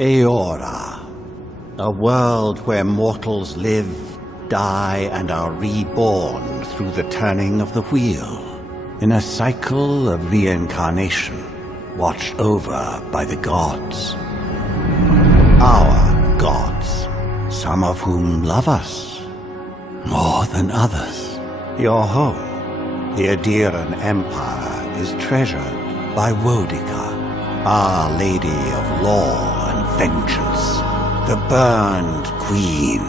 Eora, a world where mortals live, die, and are reborn through the turning of the wheel, in a cycle of reincarnation, watched over by the gods. Our gods, some of whom love us more than others. Your home, the Adiran Empire, is treasured by Wodika, Our Lady of Law and Vengeance, the Burned Queen.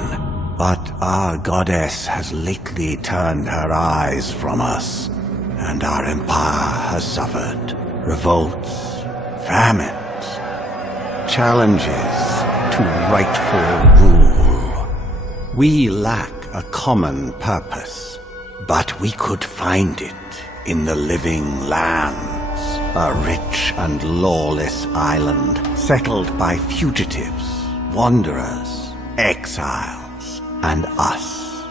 But our goddess has lately turned her eyes from us, and our empire has suffered revolts, famines, challenges to rightful rule. We lack a common purpose, but we could find it in the Living Lands, a rich and lawless island settled by fugitives, wanderers, exiles, and us.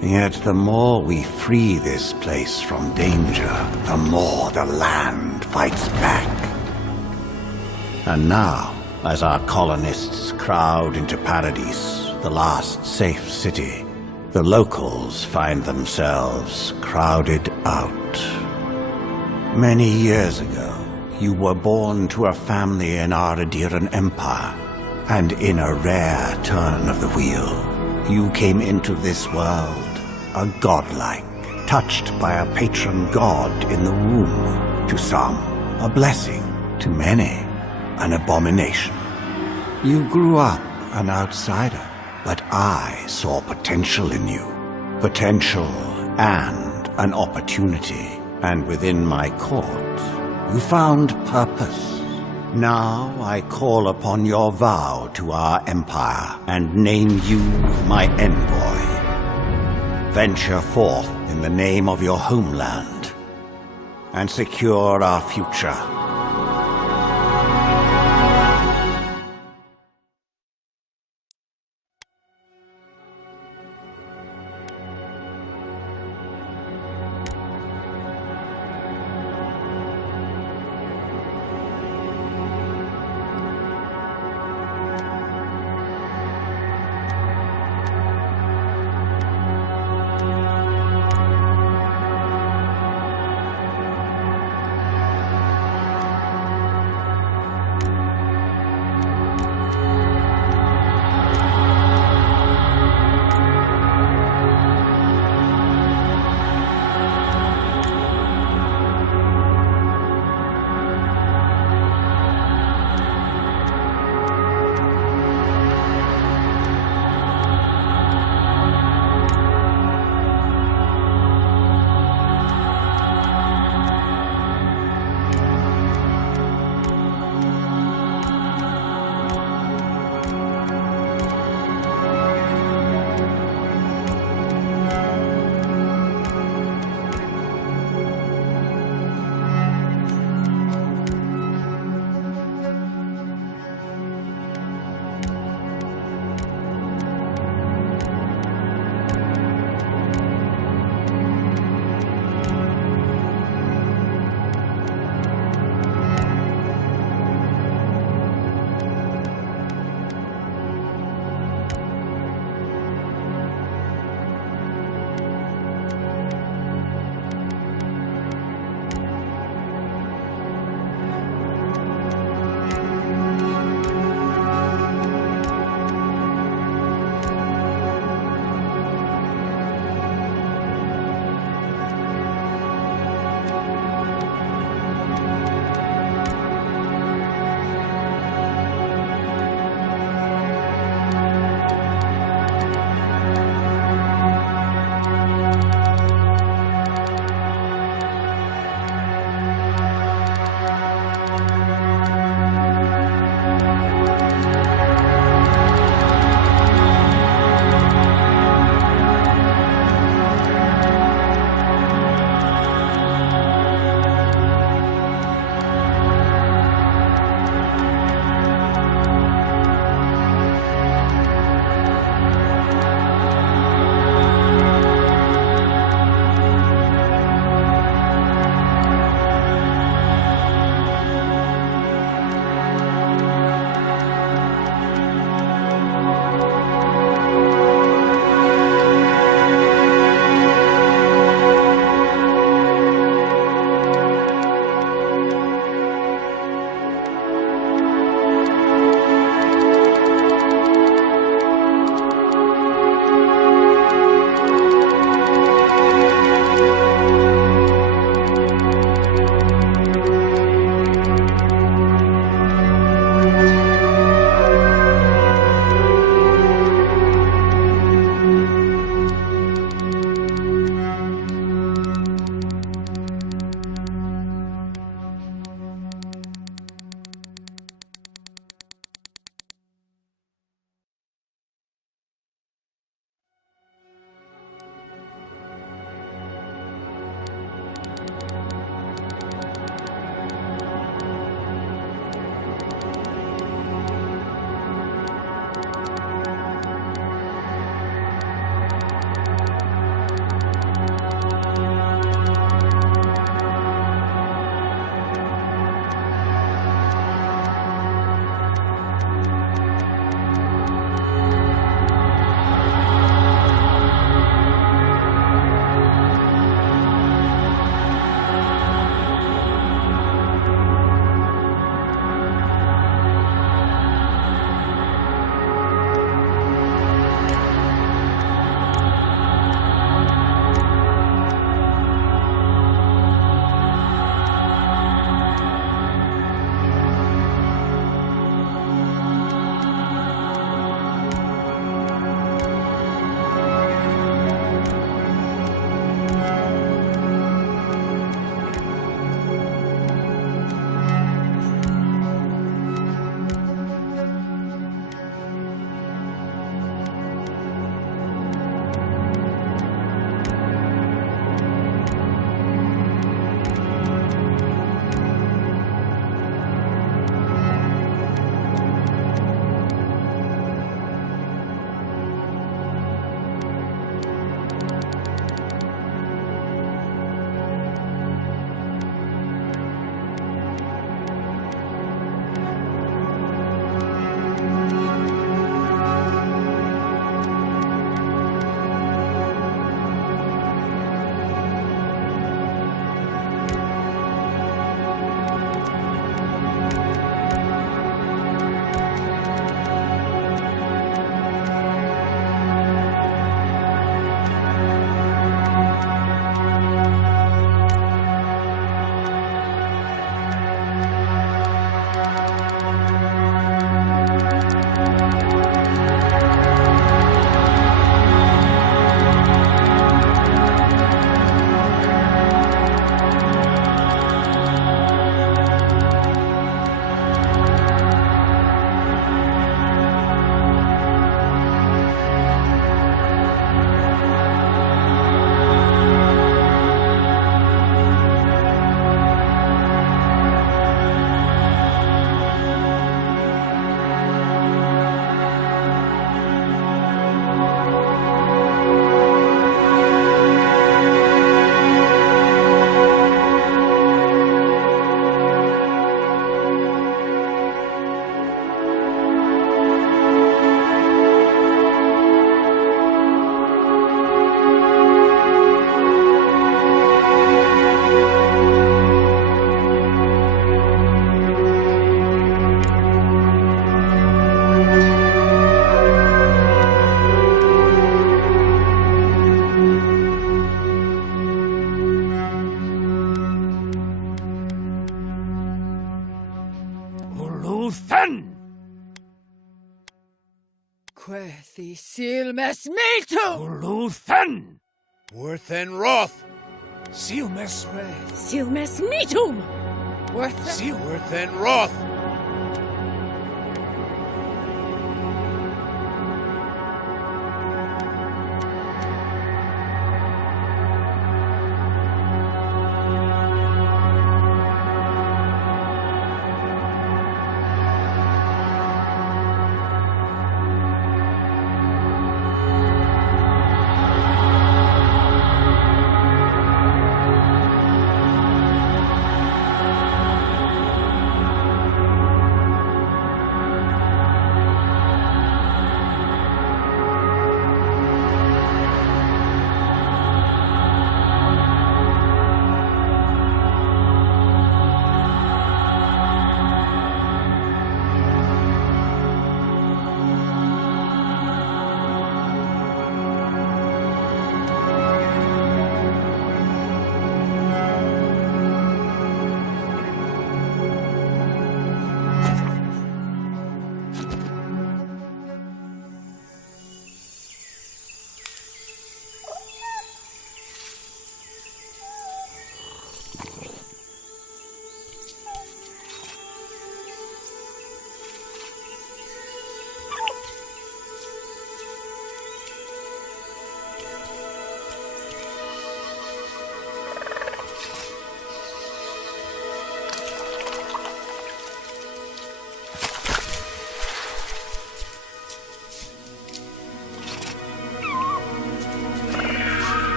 Yet the more we free this place from danger, the more the land fights back. And now, as our colonists crowd into Paradis, the last safe city, the locals find themselves crowded out. Many years ago, you were born to a family in our Adiran Empire, and in a rare turn of the wheel, you came into this world a godlike, touched by a patron god in the womb. To some, a blessing; to many, an abomination. You grew up an outsider, but I saw potential in you. Potential and an opportunity. And within my court, you found purpose. Now I call upon your vow to our empire and name you my envoy. Venture forth in the name of your homeland and secure our future. Uluthen! Quethi silmes metum! Uluthen! Worthen Roth! Silmes Silmes metum! Worth Worthen Roth!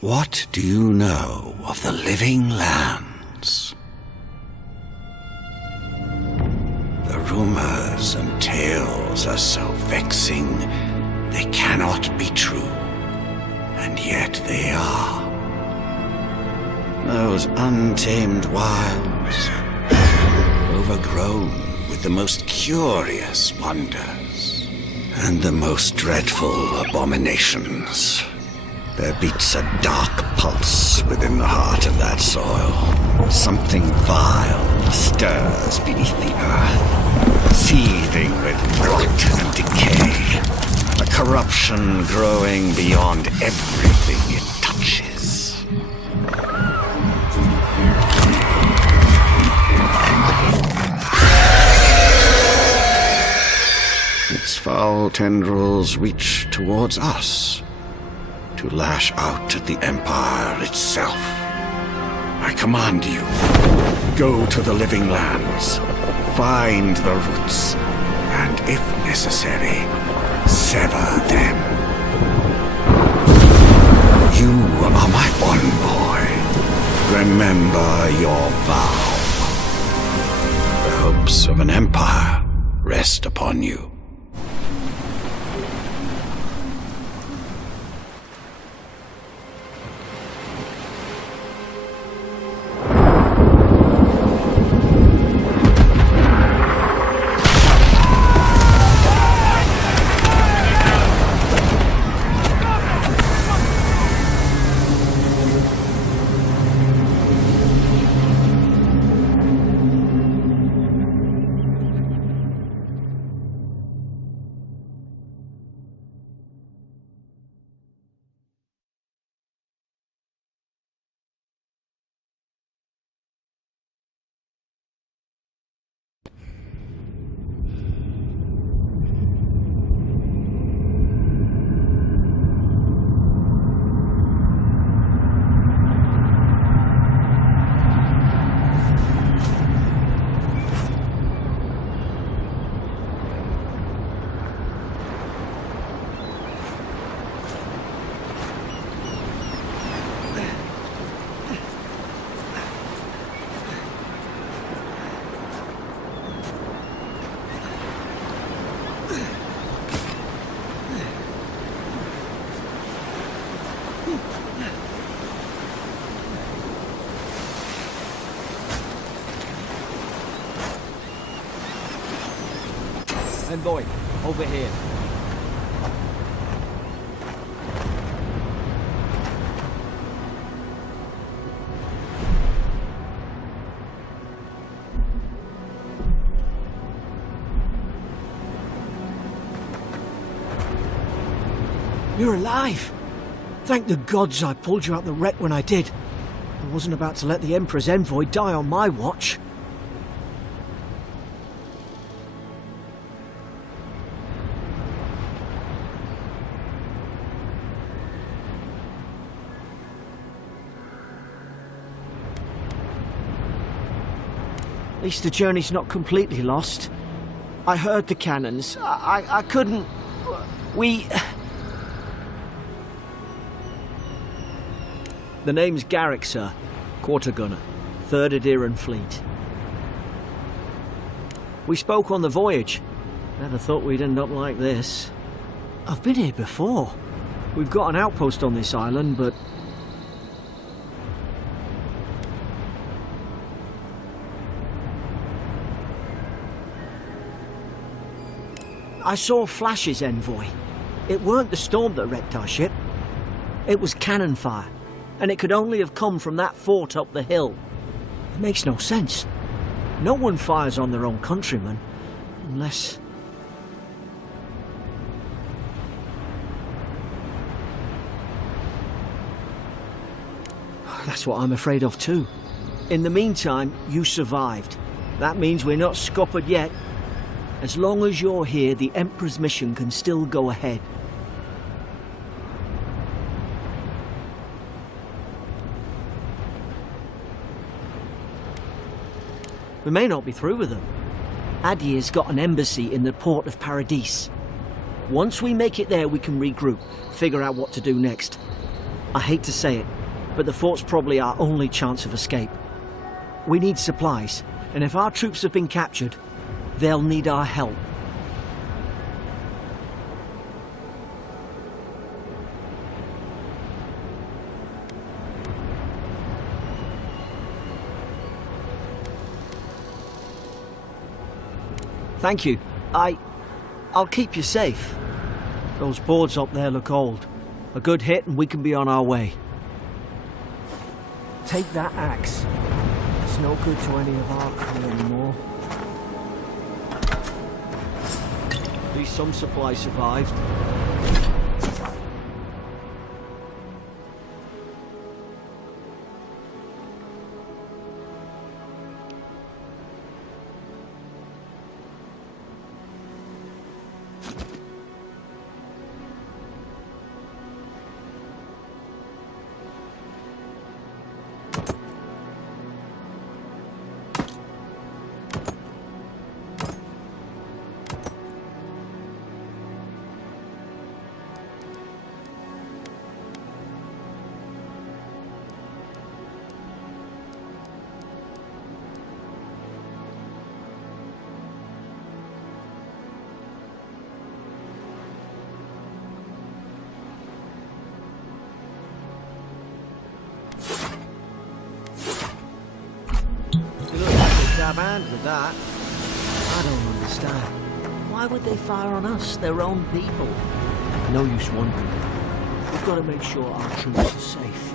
What do you know of the living lands? The rumors and tales are so vexing, they cannot be true, and yet they are. Those untamed wilds, overgrown with the most curious wonders and the most dreadful abominations. There beats a dark pulse within the heart of that soil. Something vile stirs beneath the earth, seething with rot and decay. A corruption growing beyond everything it touches. Its foul tendrils reach towards us, to lash out at the Empire itself. I command you, go to the living lands, find the roots, and if necessary, sever them. You are my envoy. Remember your vow. The hopes of an empire rest upon you. Envoy, over here. You're alive! Thank the gods I pulled you out the wreck when I did. I wasn't about to let the Emperor's envoy die on my watch. At least the journey's not completely lost. I heard the cannons. I couldn't... We... The name's Garrick, sir. Quarter gunner. 3rd Adiran Fleet. We spoke on the voyage. Never thought we'd end up like this. I've been here before. We've got an outpost on this island, but... I saw flashes, Envoy. It weren't the storm that wrecked our ship. It was cannon fire. And it could only have come from that fort up the hill. It makes no sense. No one fires on their own countrymen, unless... That's what I'm afraid of too. In the meantime, you survived. That means we're not scuppered yet. As long as you're here, the Emperor's mission can still go ahead. We may not be through with them. Adir's got an embassy in the port of Paradis. Once we make it there, we can regroup, figure out what to do next. I hate to say it, but the fort's probably our only chance of escape. We need supplies, and if our troops have been captured, they'll need our help. Thank you. I'll keep you safe. Those boards up there look old. A good hit and we can be on our way. Take that axe. It's no good to any of our crew anymore. At least some supply survived. Band with that. I don't understand. Why would they fire on us, their own people? No use wondering. We've got to make sure our troops are safe.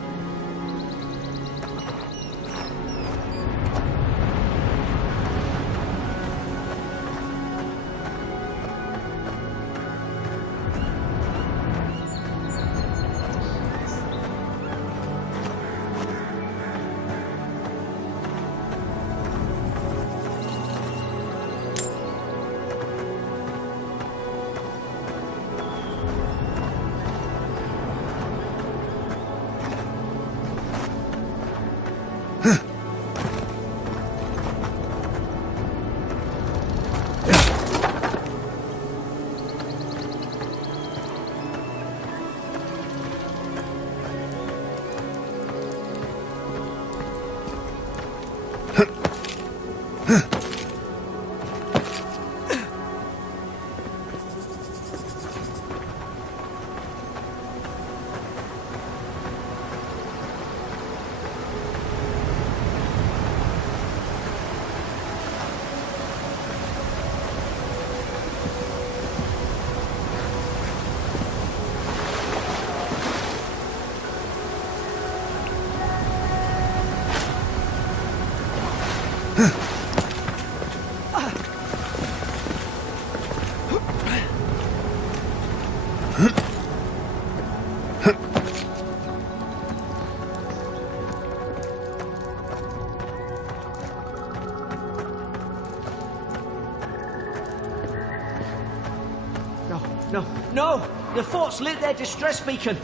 No! The fort's lit their distress beacon.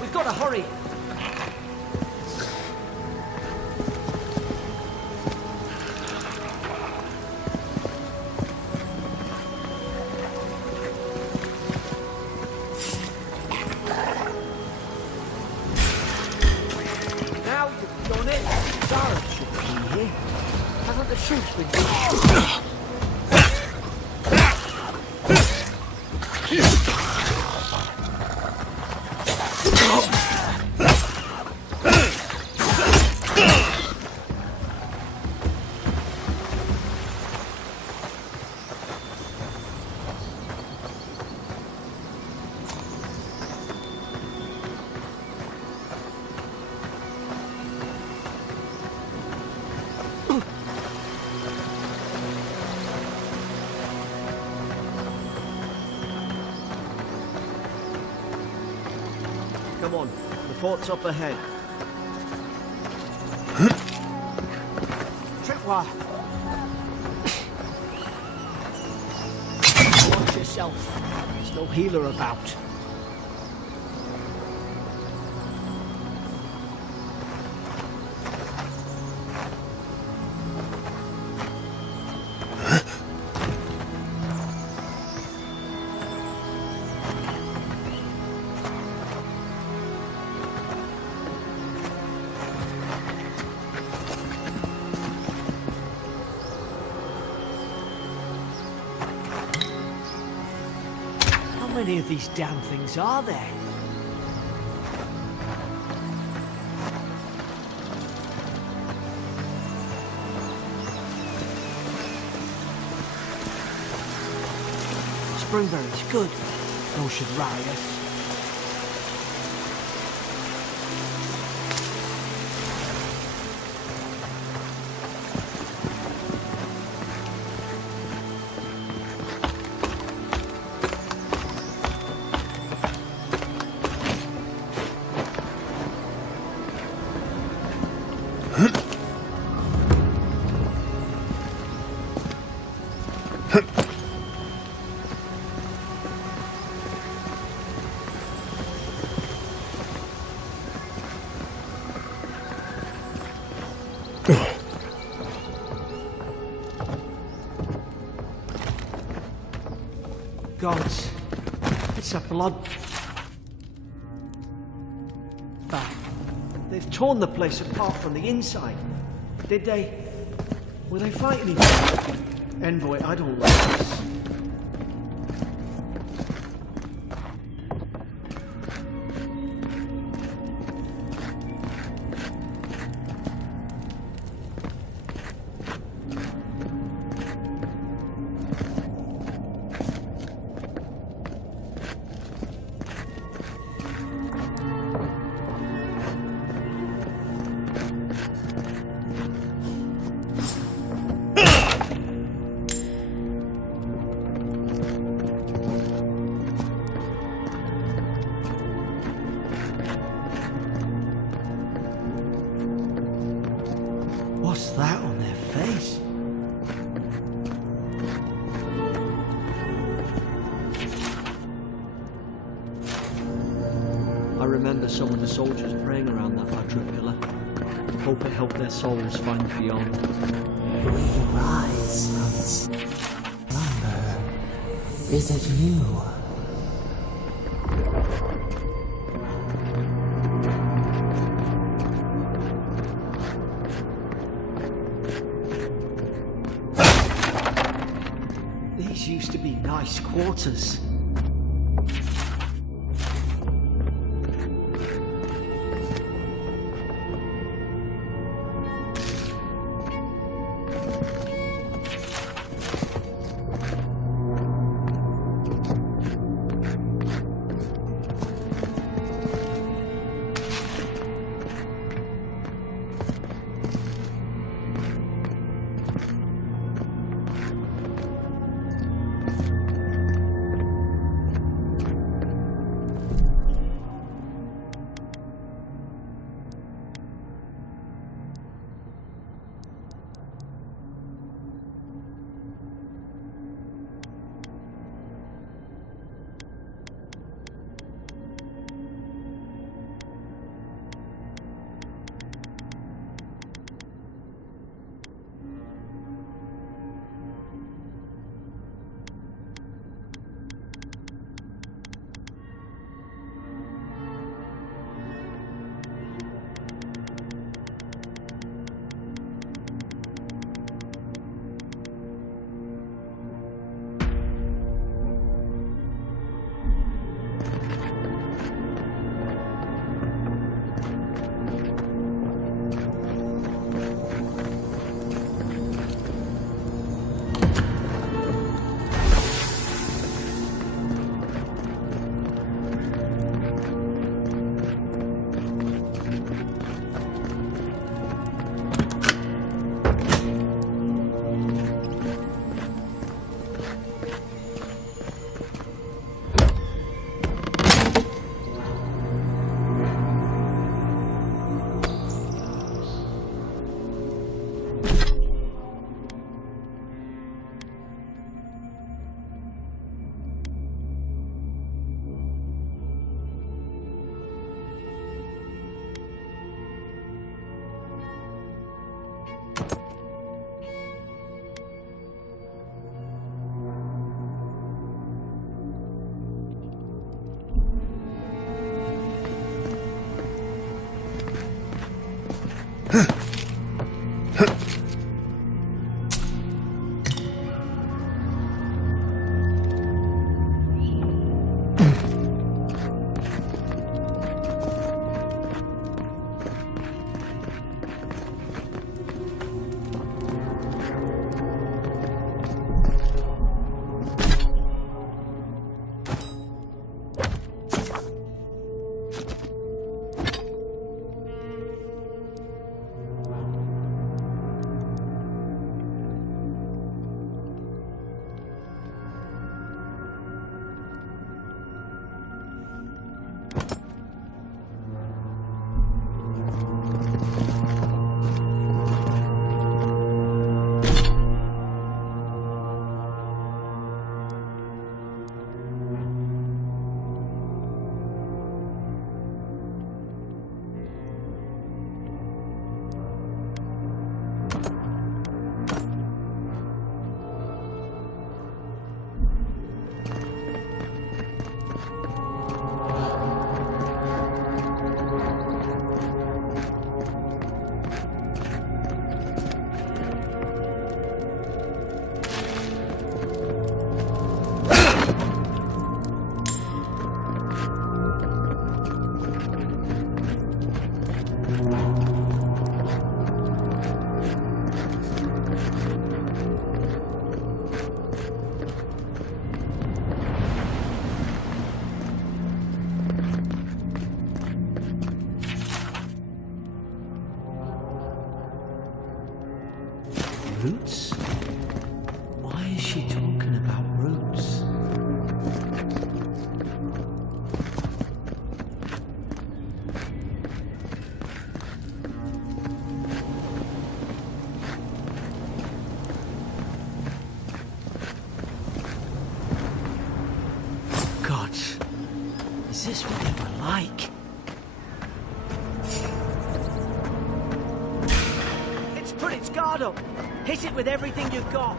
We've got to hurry. Now you've done it. Zara should be here. Haven't the troops been... Come on, the fort's up ahead. Tripwire! Watch yourself. There's no healer about. How many of these damn things are there? Springberries, good. Those should rally us. Gods, it's a blood bath. They've torn the place apart from the inside. Did they? Were they fighting each other? Envoy, I don't like this. What's that on their face? I remember some of the soldiers praying around that Adra pillar. Hope it helped their souls find beyond. Rise from slumber. Is it you? These used to be nice quarters. Roots? Why is she talking about roots? God, is this what they were like? It's put its guard up. Hit it with everything you've got.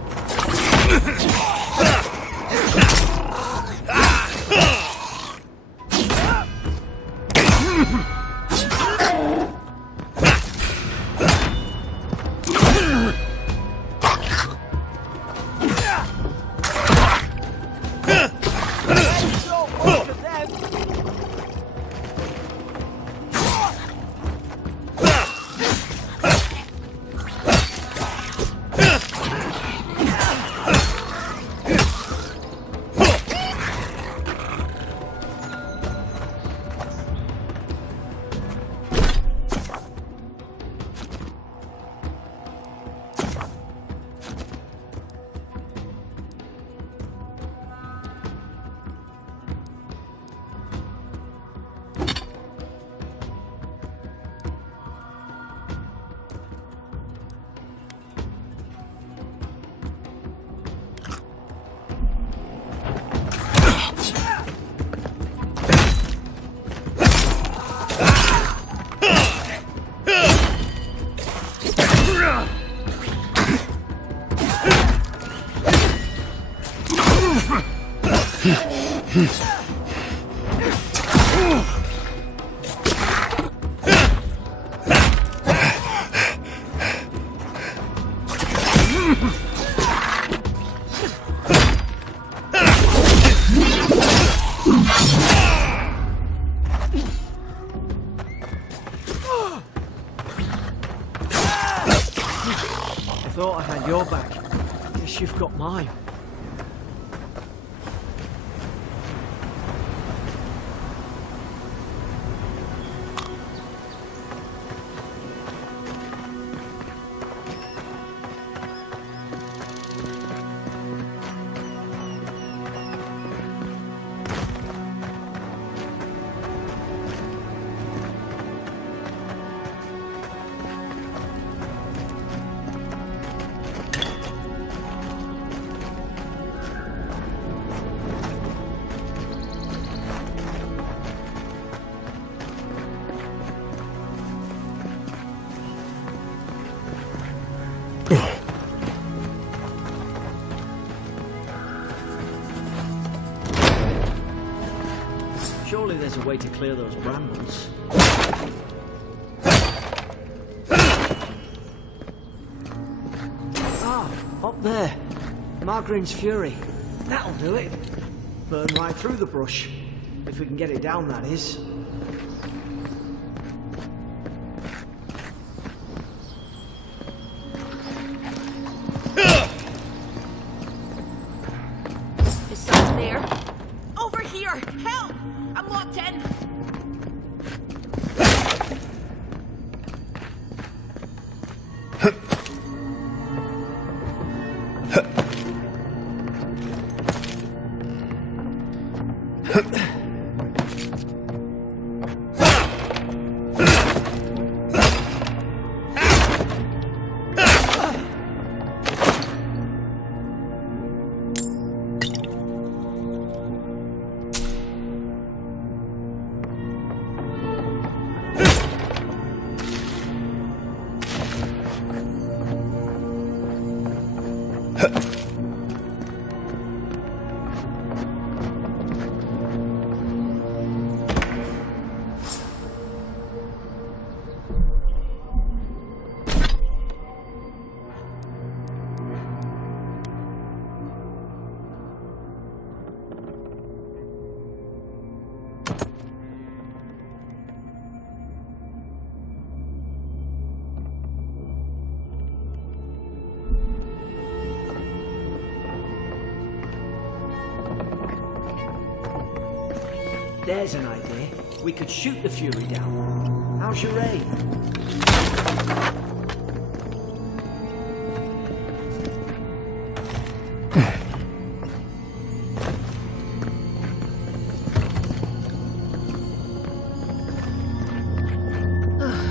I thought I had your back. Guess you've got mine. Surely there's a way to clear those brambles. There. Margarine's Fury. That'll do it. Burn right through the brush. If we can get it down, that is. Is someone there? Over here! Help! I'm locked in! There's an idea. We could shoot the Fury down. How's your ray?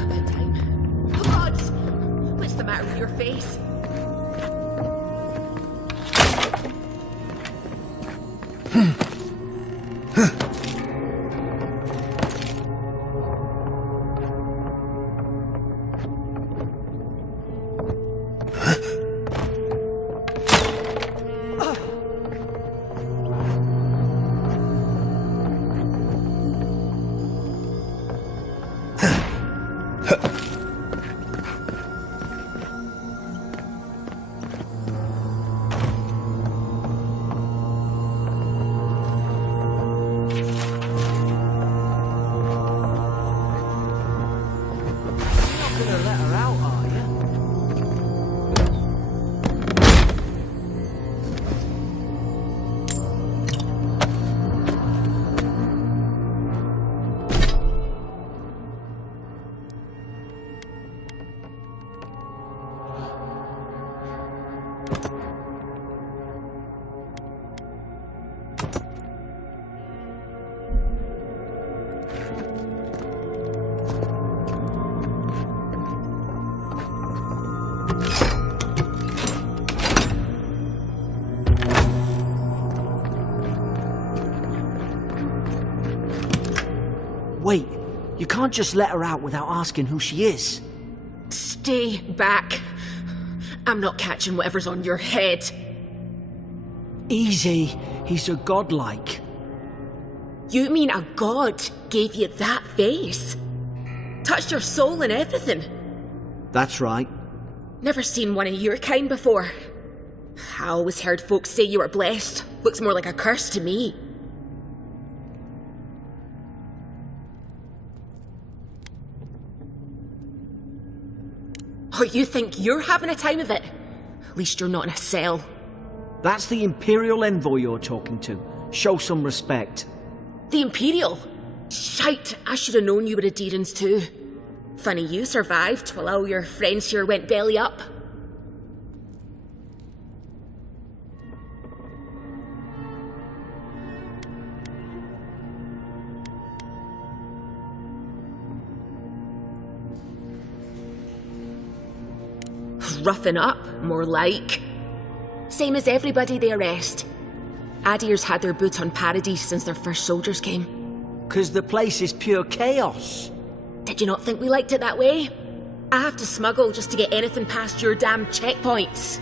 Bedtime. Oh God! What's the matter with your face? Gonna let her out, are you? Wait, you can't just let her out without asking who she is. Stay back. I'm not catching whatever's on your head. Easy, he's a godlike. You mean a god gave you that face? Touched your soul and everything? That's right. Never seen one of your kind before. I always heard folks say you were blessed. Looks more like a curse to me. Oh, you think you're having a time of it? At least you're not in a cell. That's the Imperial envoy you're talking to. Show some respect. The Imperial? Shite, I should have known you were a Deerans too. Funny you survived while all your friends here went belly up. Roughing up, more like. Same as everybody they arrest. Adir's had their boot on Paradise since their first soldiers came. 'Cause the place is pure chaos. Did you not think we liked it that way? I have to smuggle just to get anything past your damn checkpoints.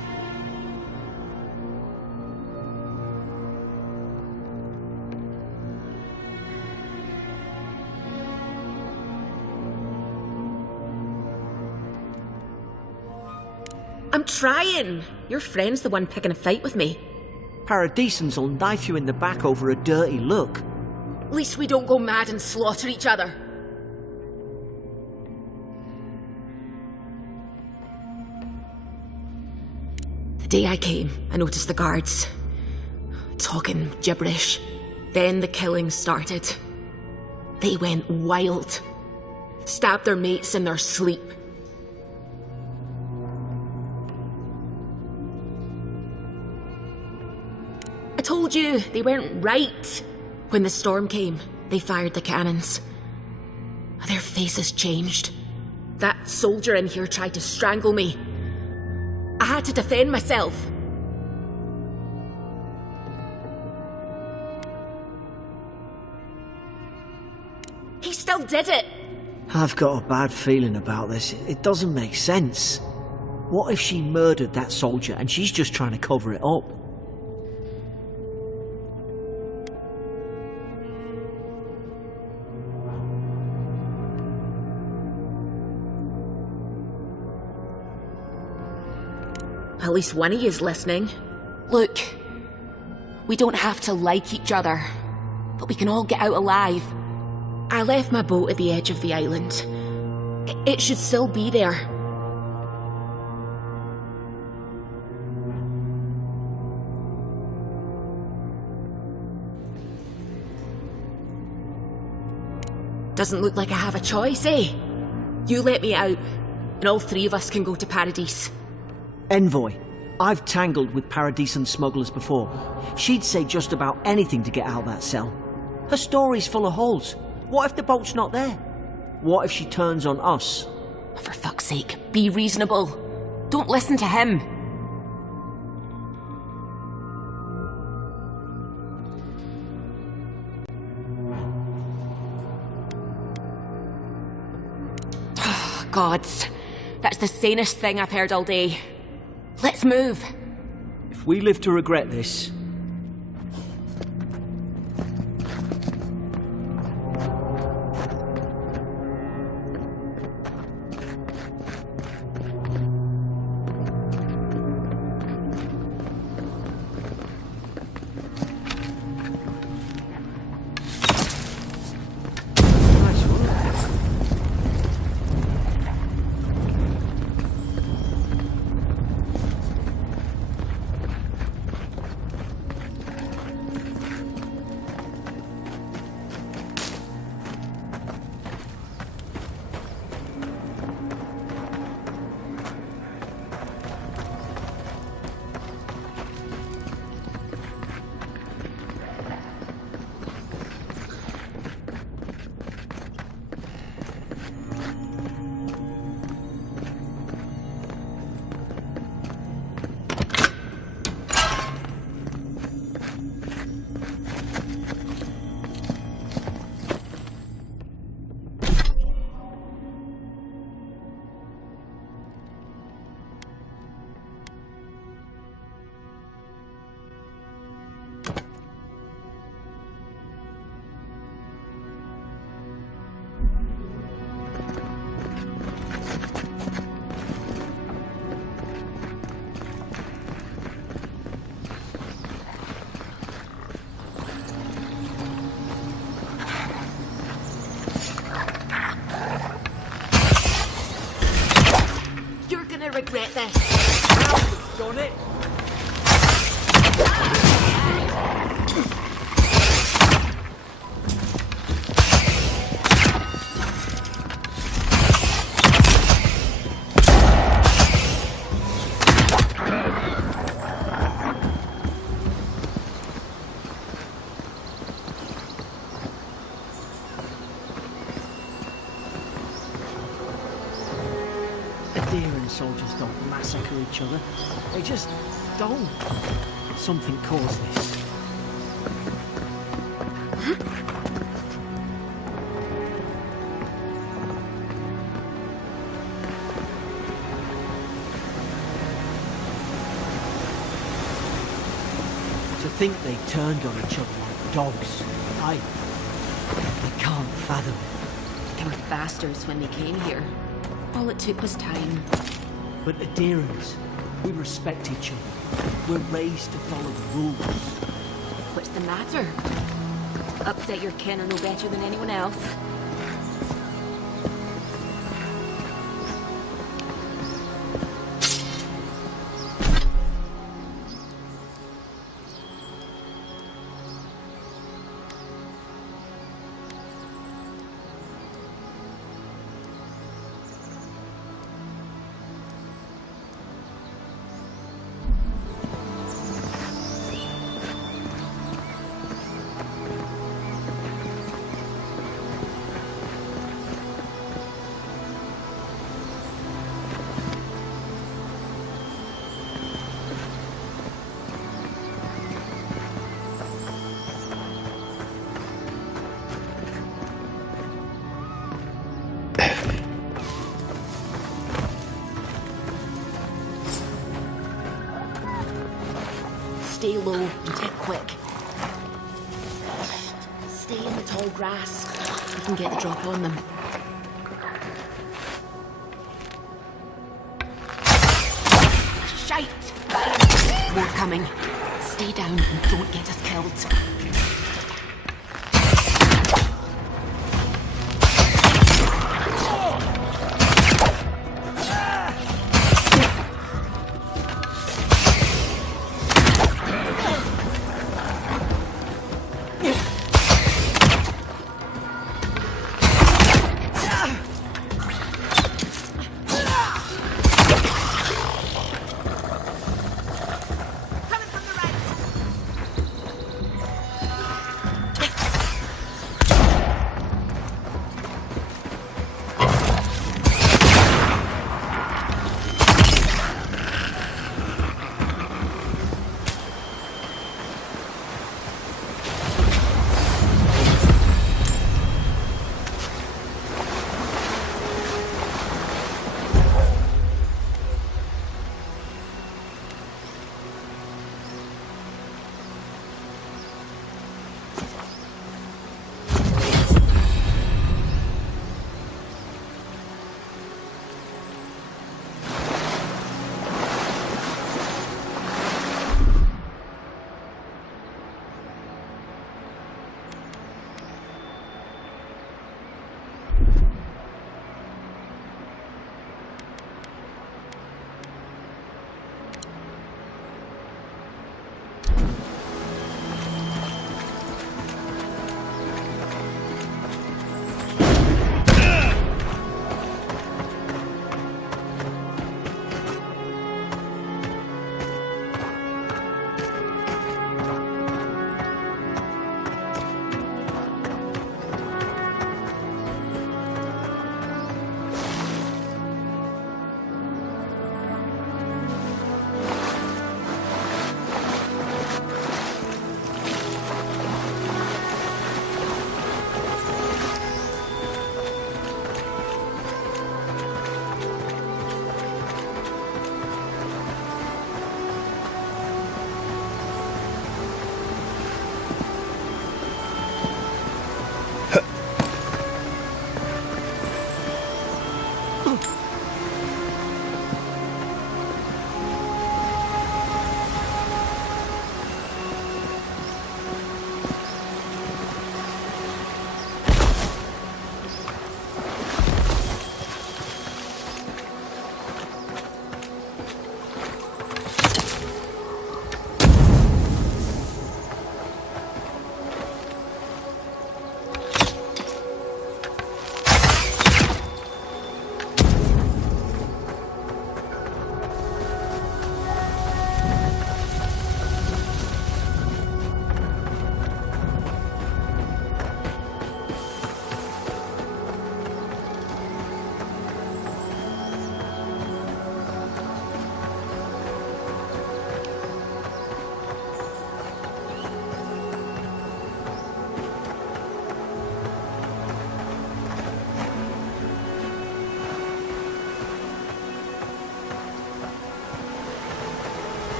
I'm trying. Your friend's the one picking a fight with me. Paradisans will knife you in the back over a dirty look. At least we don't go mad and slaughter each other. The day I came, I noticed the guards talking gibberish. Then the killing started. They went wild. Stabbed their mates in their sleep. I told you, they weren't right. When the storm came, they fired the cannons. Their faces changed. That soldier in here tried to strangle me. I had to defend myself. He still did it. I've got a bad feeling about this. It doesn't make sense. What if she murdered that soldier and she's just trying to cover it up? At least one of you's listening. Look, we don't have to like each other, but we can all get out alive. I left my boat at the edge of the island. It should still be there. Doesn't look like I have a choice, eh? You let me out, and all three of us can go to Paradise. Envoy, I've tangled with Paradisan smugglers before. She'd say just about anything to get out of that cell. Her story's full of holes. What if the boat's not there? What if she turns on us? For fuck's sake, be reasonable. Don't listen to him. Gods, that's the sanest thing I've heard all day. Let's move. If we live to regret this... Regret this. Now, done it. Soldiers don't massacre each other. They just don't. Something caused this. To think they turned on each other like dogs. I can't fathom it. They were bastards when they came here. All it took was time. But Adherents, We respect each other. We're raised to follow the rules. What's the matter? Upset your kin are no better than anyone else. Stay low and take quick. Stay in the tall grass. We can get the drop on them. Shite! More coming. Stay down and don't get us killed.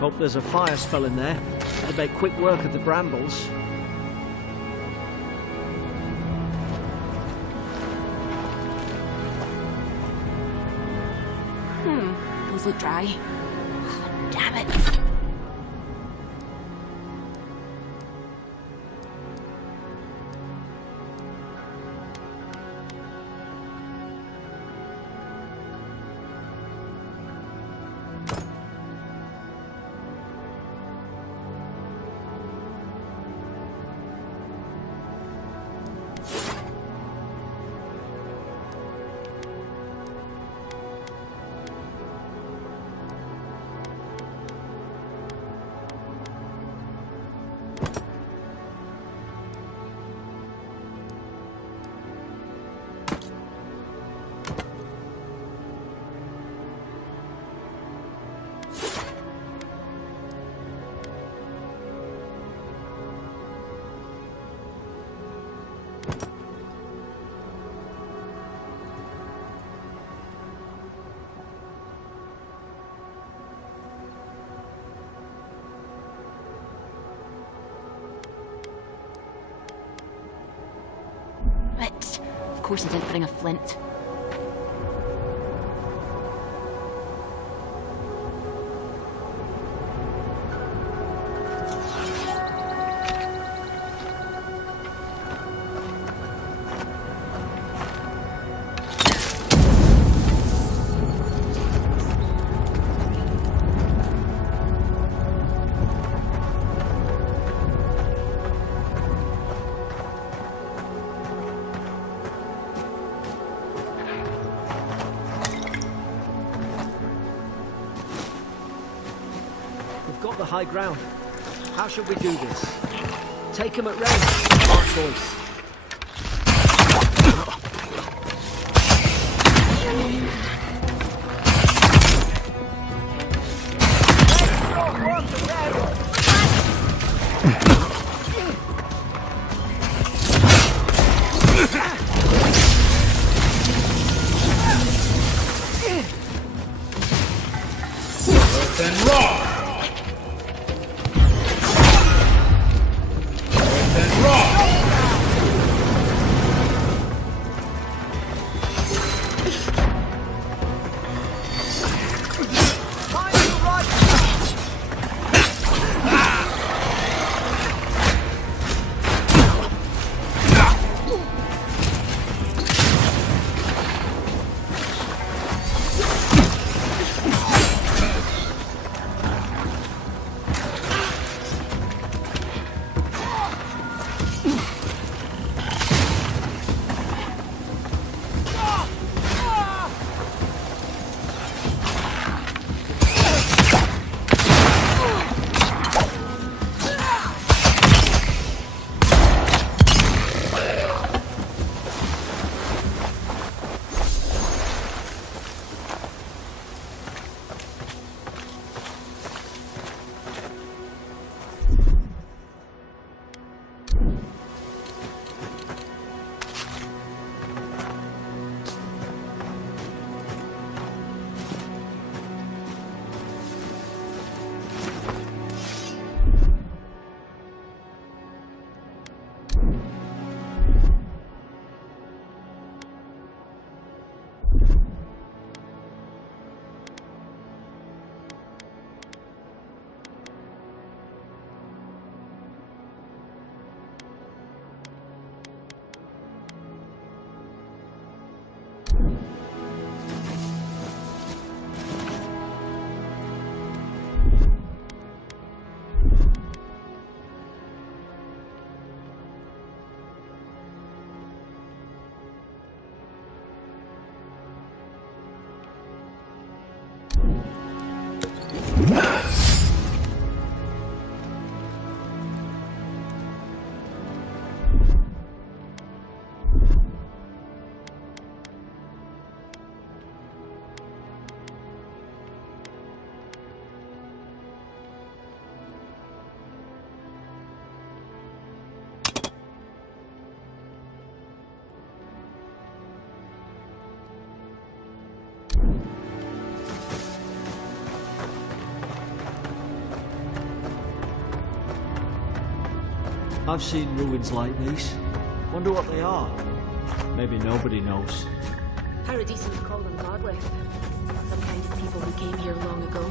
Hope there's a fire spell in there. That'd make quick work of the brambles. Those look dry. Damn it. But of course I didn't bring a flint. We've got the high ground. How should we do this? Take him at range. Smart choice. Then Roth! Then Roth! I've seen ruins like these. Wonder what they are. Maybe nobody knows. Paradisans call them godless. Some kind of people who came here long ago.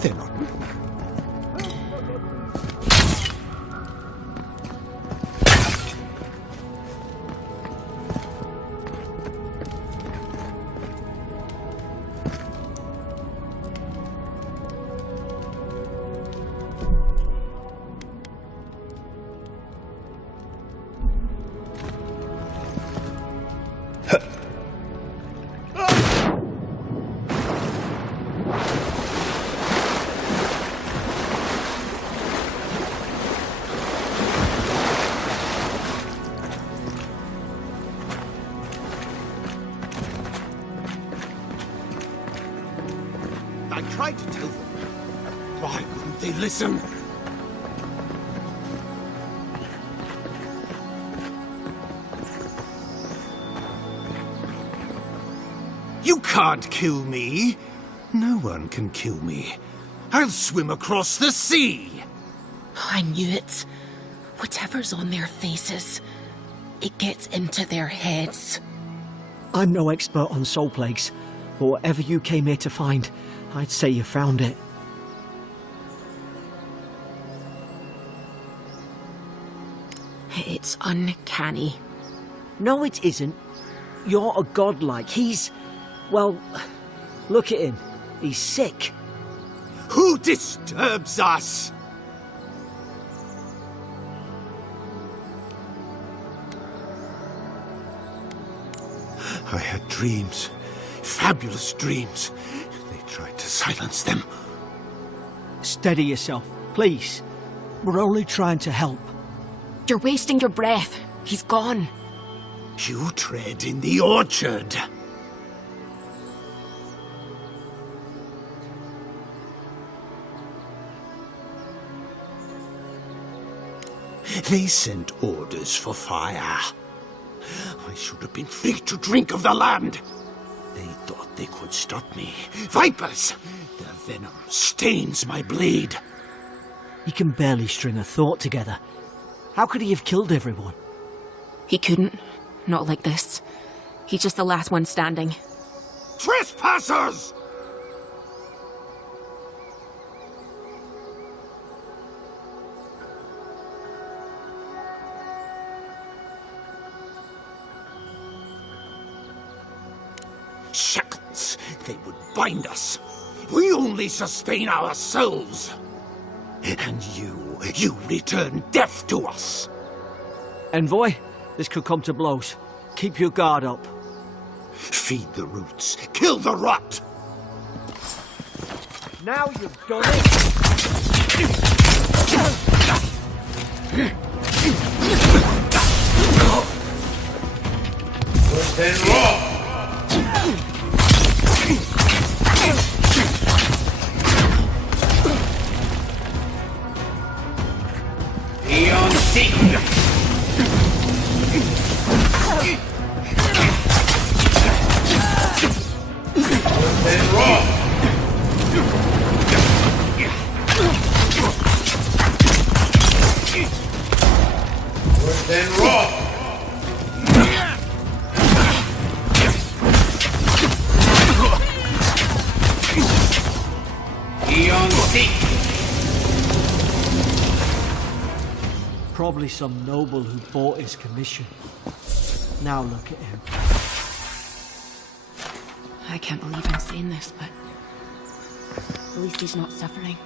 They're not. I tried to tell them. Why wouldn't they listen? You can't kill me. No one can kill me. I'll swim across the sea. I knew it. Whatever's on their faces, it gets into their heads. I'm no expert on soul plagues, but whatever you came here to find, I'd say you found it. It's uncanny. No, it isn't. You're a godlike. He's... well, look at him. He's sick. Who disturbs us? I had dreams. Fabulous dreams. They tried to silence them. Steady yourself, please. We're only trying to help. You're wasting your breath. He's gone. You tread in the orchard. They sent orders for fire. I should have been free to drink of the land. They thought they could stop me. Vipers! Their venom stains my blade. He can barely string a thought together. How could he have killed everyone? He couldn't. Not like this. He's just the last one standing. Trespassers! Shackles! They would bind us. We only sustain ourselves. And you return death to us. Envoy, this could come to blows. Keep your guard up. Feed the roots. Kill the rot. Now you've done it! Worse than raw. Eon Seek. Worse than raw. Worse than raw. Eon Seek. Probably some noble who bought his commission. Now look at him. I can't believe I'm saying this, but at least he's not suffering.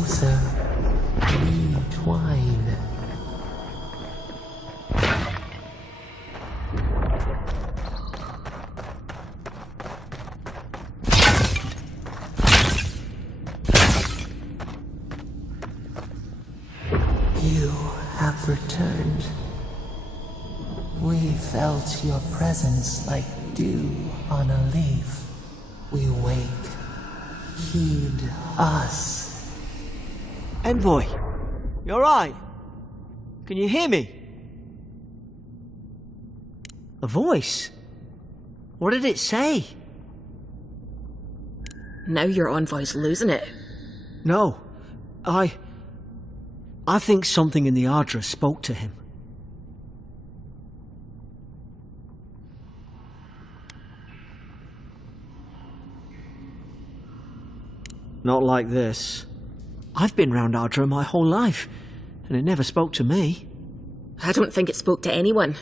closer. We twine. You have returned. We felt your presence like dew on a leaf. We wake. Heed us. Envoy, you alright? Can you hear me? A voice? What did it say? Now your envoy's losing it. No, I think something in the Ardra spoke to him. Not like this. I've been round Ardra my whole life, and it never spoke to me. I don't think it spoke to anyone.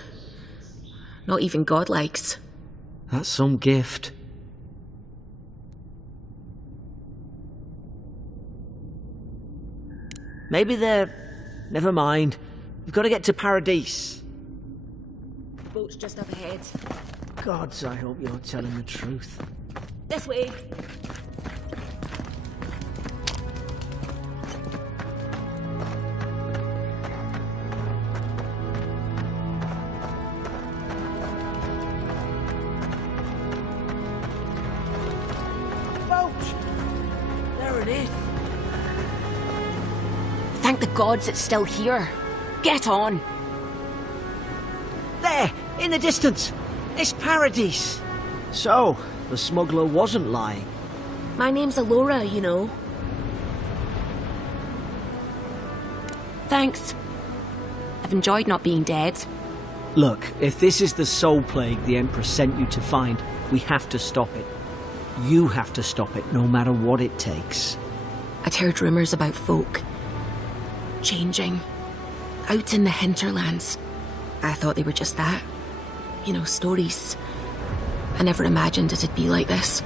Not even godlikes. That's some gift. Maybe they're... Never mind. We've got to get to Paradise. The boat's just up ahead. Gods, I hope you're telling the truth. This way. There it is. Thank the gods it's still here. Get on. There, in the distance. It's Paradise. So, the smuggler wasn't lying. My name's Alora, you know. Thanks. I've enjoyed not being dead. Look, if this is the soul plague the Empress sent you to find, we have to stop it. You have to stop it, no matter what it takes. I'd heard rumours about folk changing out in the hinterlands. I thought they were just that. You know, stories. I never imagined it'd be like this.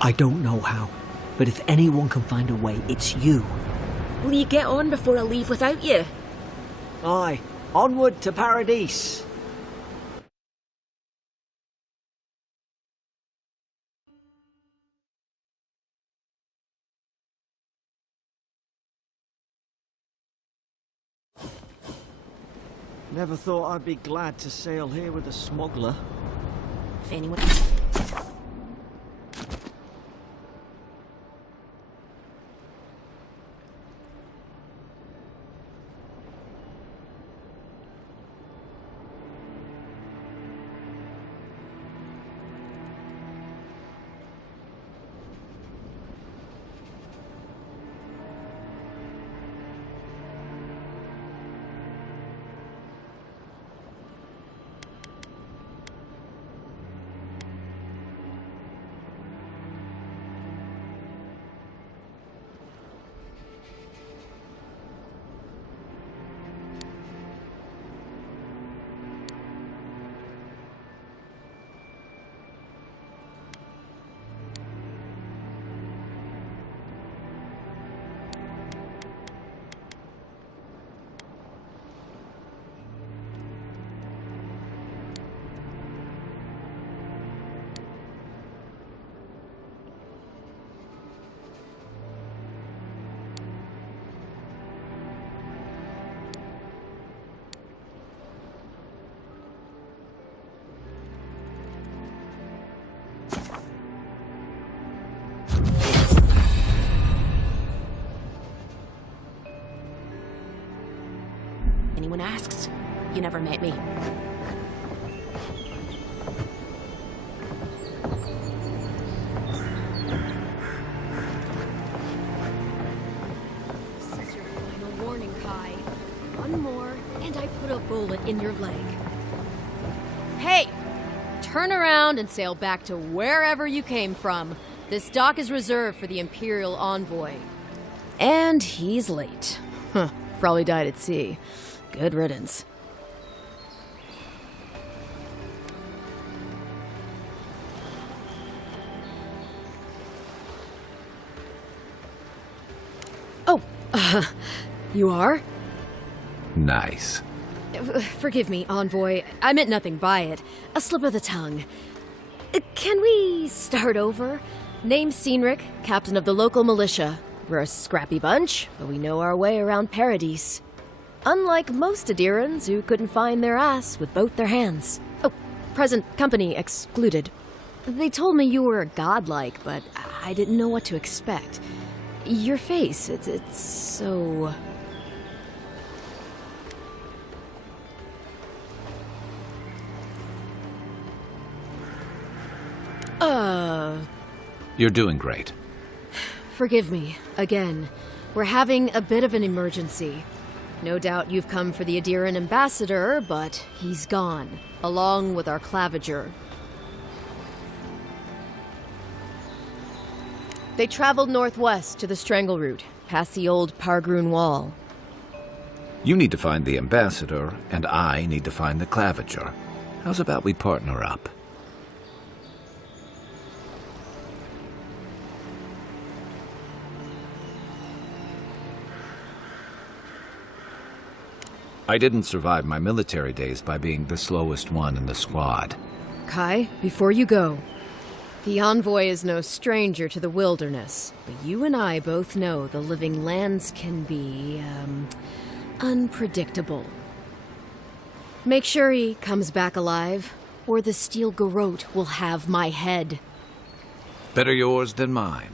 I don't know how, but if anyone can find a way, it's you. Will you get on before I leave without you? Aye, onward to Paradise. Never thought I'd be glad to sail here with a smuggler. If anyone... Anyone asks, you never met me. This is your final warning, Kai. One more, and I put a bullet in your leg. Hey! Turn around and sail back to wherever you came from. This dock is reserved for the Imperial Envoy. And he's late. Huh. Probably died at sea. Good riddance. You are? Nice. Forgive me, Envoy. I meant nothing by it. A slip of the tongue. Can we start over? Name's Cynric, captain of the local militia. We're a scrappy bunch, but we know our way around Paradise. Unlike most Adirans who couldn't find their ass with both their hands. Oh, present company excluded. They told me you were godlike, but I didn't know what to expect. Your face, it's so... You're doing great. Forgive me, again. We're having a bit of an emergency. No doubt you've come for the Adiran ambassador, but he's gone, along with our claviger. They traveled northwest to the Strangle Route, past the old Pargroon Wall. You need to find the ambassador, and I need to find the claviger. How's about we partner up? I didn't survive my military days by being the slowest one in the squad. Kai, before you go, the Envoy is no stranger to the wilderness, but you and I both know the living lands can be, unpredictable. Make sure he comes back alive, or the Steel Garrote will have my head. Better yours than mine.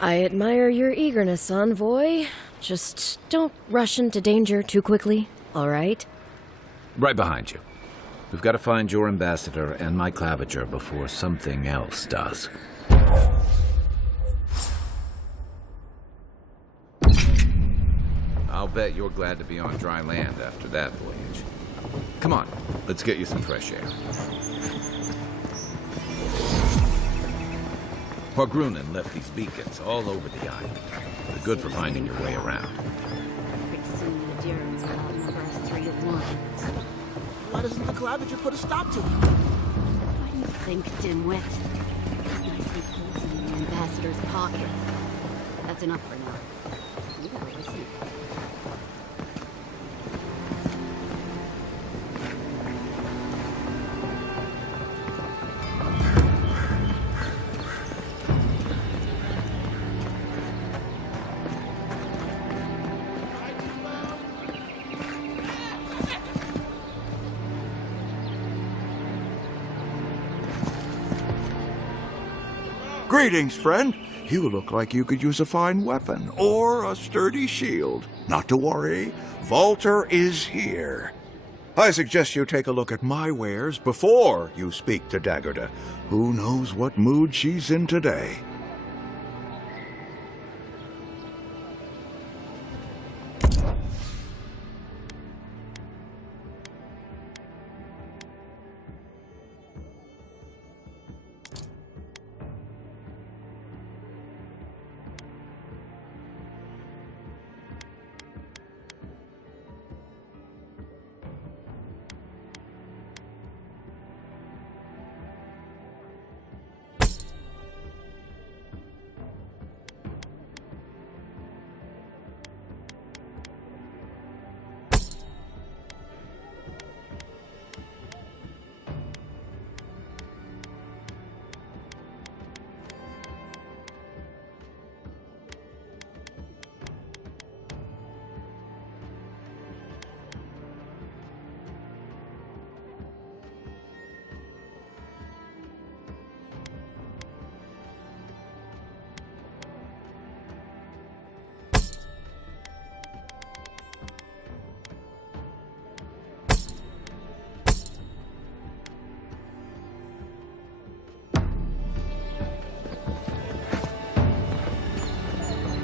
I admire your eagerness, Envoy. Just don't rush into danger too quickly, all right? Right behind you. We've got to find your ambassador and my claviger before something else does. I'll bet you're glad to be on dry land after that voyage. Come on, let's get you some fresh air. Pargrunen left these beacons all over the island. They're good for finding your way around. Pretty soon the Adirans will outnumber us 3 to 1. Why doesn't the claviger put a stop to it? What do you think, dimwit? He's nicely posing in the ambassador's pocket. That's enough for now. You gotta listen. Greetings, friend. You look like you could use a fine weapon or a sturdy shield. Not to worry, Volter is here. I suggest you take a look at my wares before you speak to Daggerda. Who knows what mood she's in today?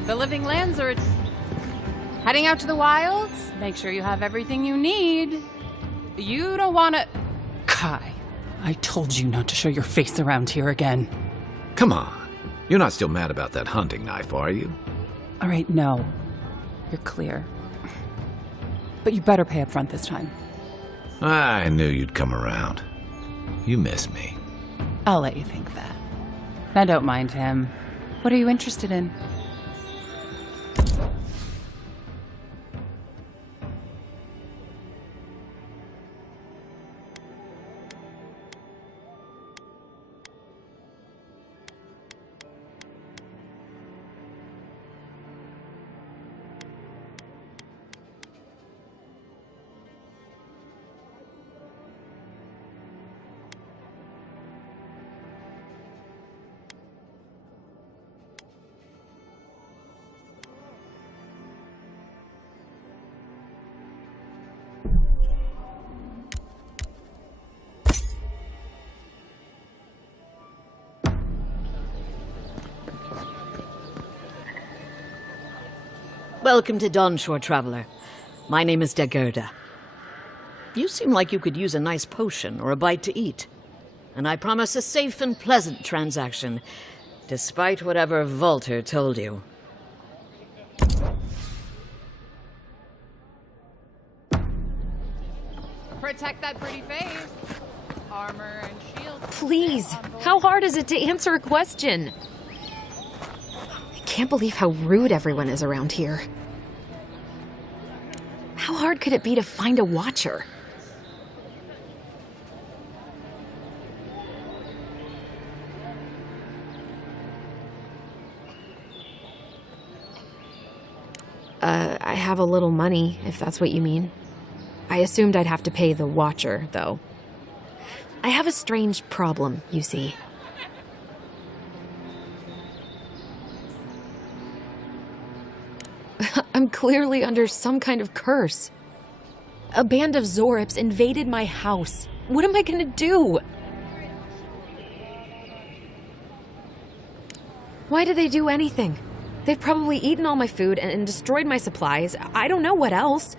The living lands are heading out to the wilds. Make sure you have everything you need. You don't want to... Kai, I told you not to show your face around here again. Come on. You're not still mad about that hunting knife, are you? All right, no. You're clear. But you better pay up front this time. I knew you'd come around. You miss me. I'll let you think that. Now don't mind him. What are you interested in? Welcome to Dawnshore, Traveler. My name is Dagerda. You seem like you could use a nice potion or a bite to eat. And I promise a safe and pleasant transaction, despite whatever Volter told you. Protect that pretty face. Armor and shield. Please, how hard is it to answer a question? I can't believe how rude everyone is around here. How hard could it be to find a watcher? I have a little money, if that's what you mean. I assumed I'd have to pay the watcher, though. I have a strange problem, you see. I'm clearly under some kind of curse. A band of Zorips invaded my house. What am I gonna do? Why did they do anything? They've probably eaten all my food and destroyed my supplies. I don't know what else.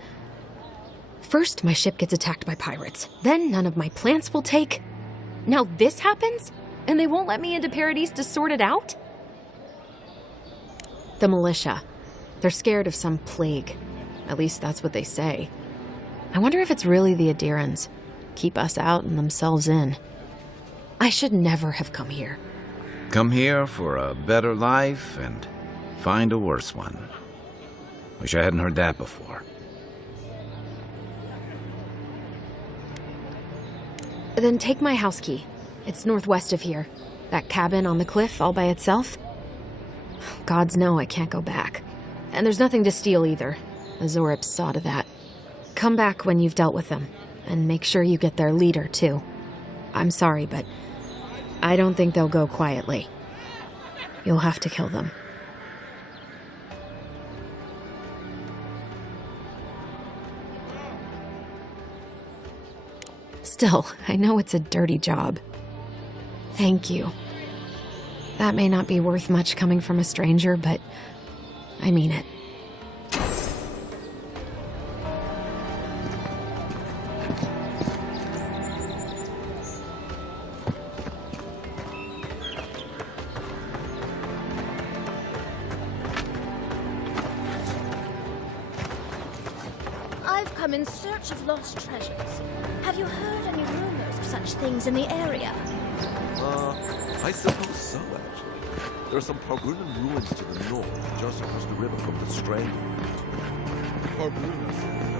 First, my ship gets attacked by pirates. Then none of my plants will take. Now this happens? And they won't let me into Paradise to sort it out? The militia. They're scared of some plague. At least that's what they say. I wonder if it's really the Adirans. Keep us out and themselves in. I should never have come here. Come here for a better life and find a worse one. Wish I hadn't heard that before. Then take my house key. It's northwest of here. That cabin on the cliff all by itself. Gods know I can't go back. And there's nothing to steal either. The Zorips saw to that. Come back when you've dealt with them. And make sure you get their leader, too. I'm sorry, but I don't think they'll go quietly. You'll have to kill them. Still, I know it's a dirty job. Thank you. That may not be worth much coming from a stranger, but I mean it. I've come in search of lost treasures. Have you heard any rumors of such things in the area? I suppose so, actually. There are some Pargrunan ruins to the north, just across the river from the Strand. Pargrunas.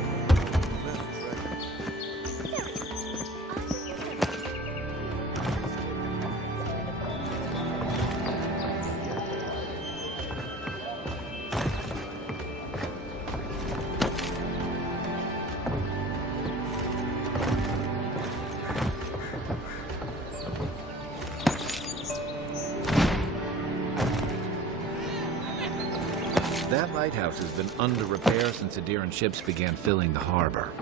That lighthouse has been under repair since Adiran ships began filling the harbor.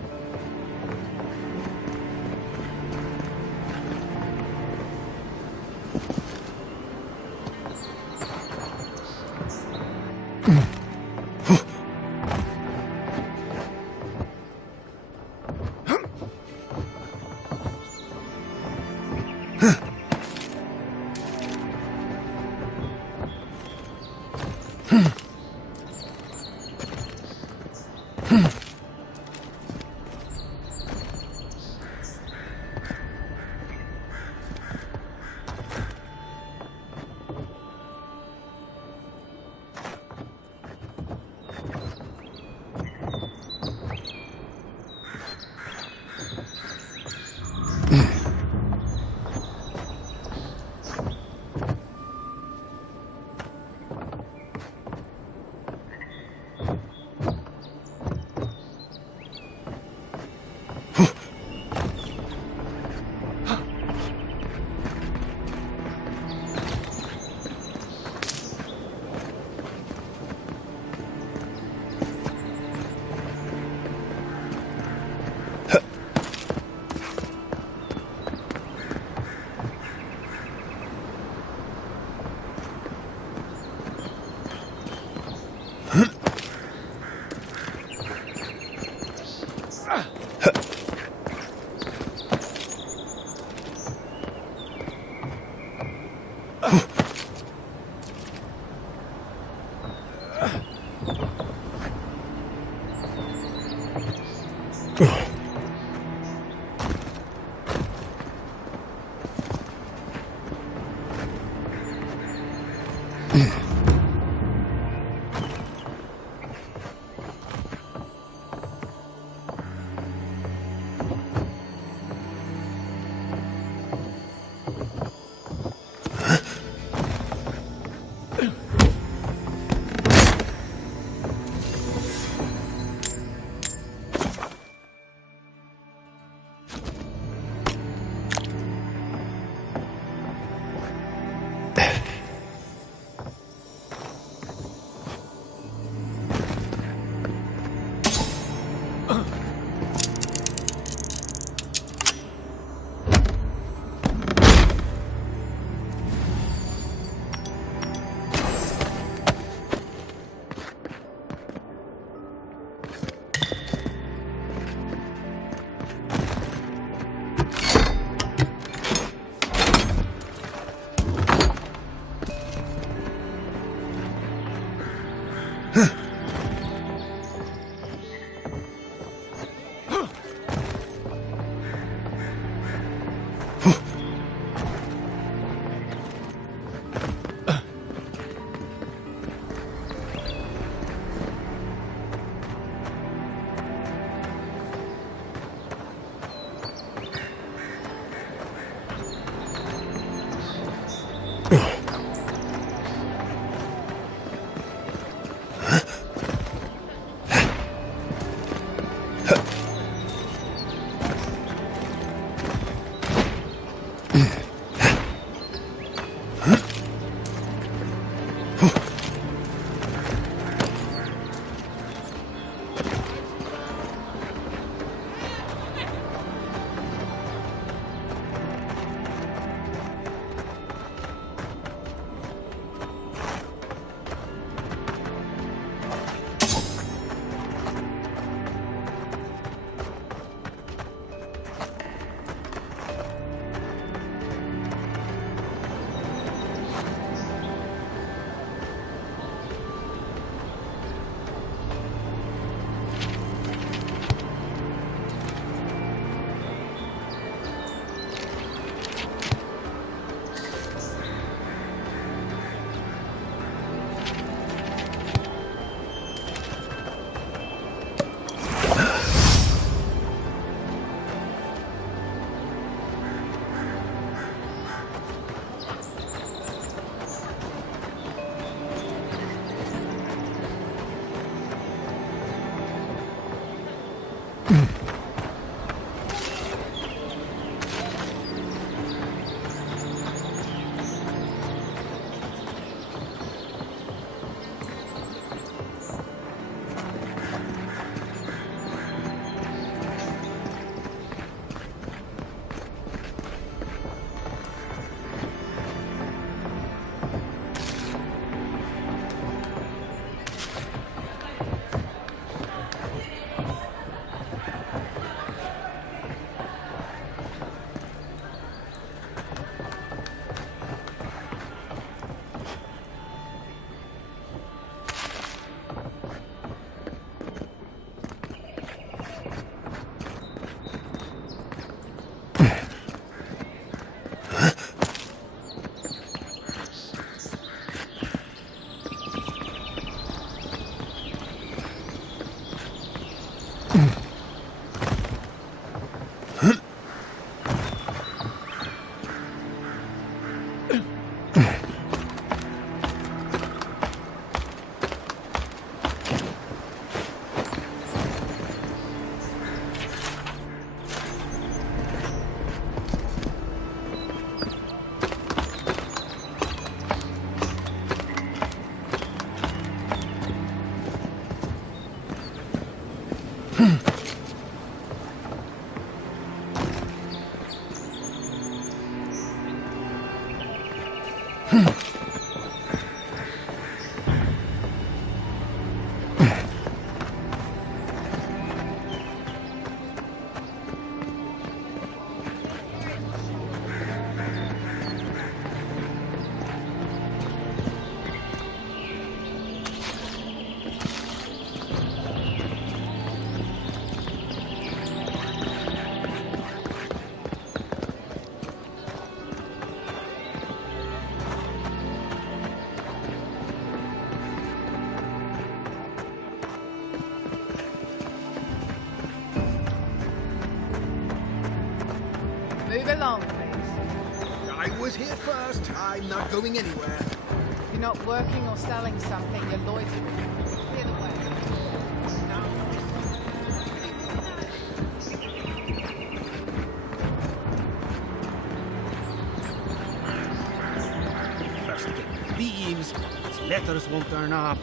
Move along, please. I was here first. I'm not going anywhere. You're not working or selling something, you're loitering. Clear the way. First get leaves, these letters won't turn up.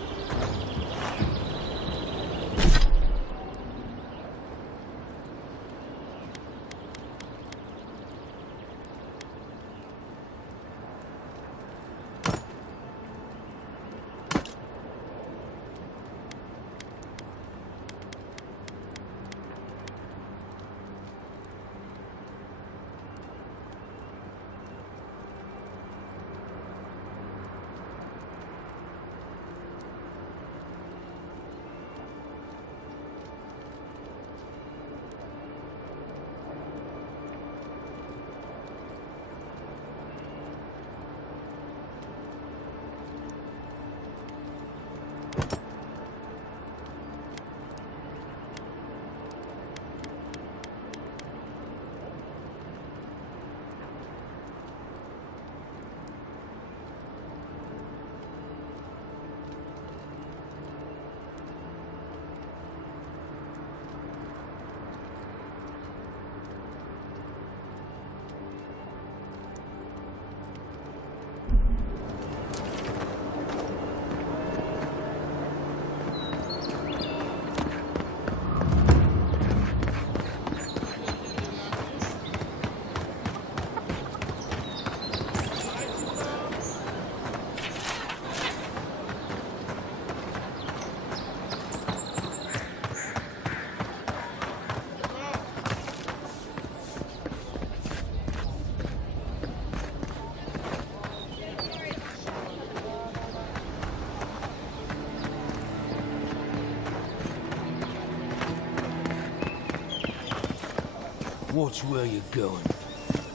Watch where you're going.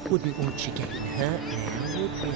Wouldn't want you getting hurt now, would we?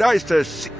Nice to see.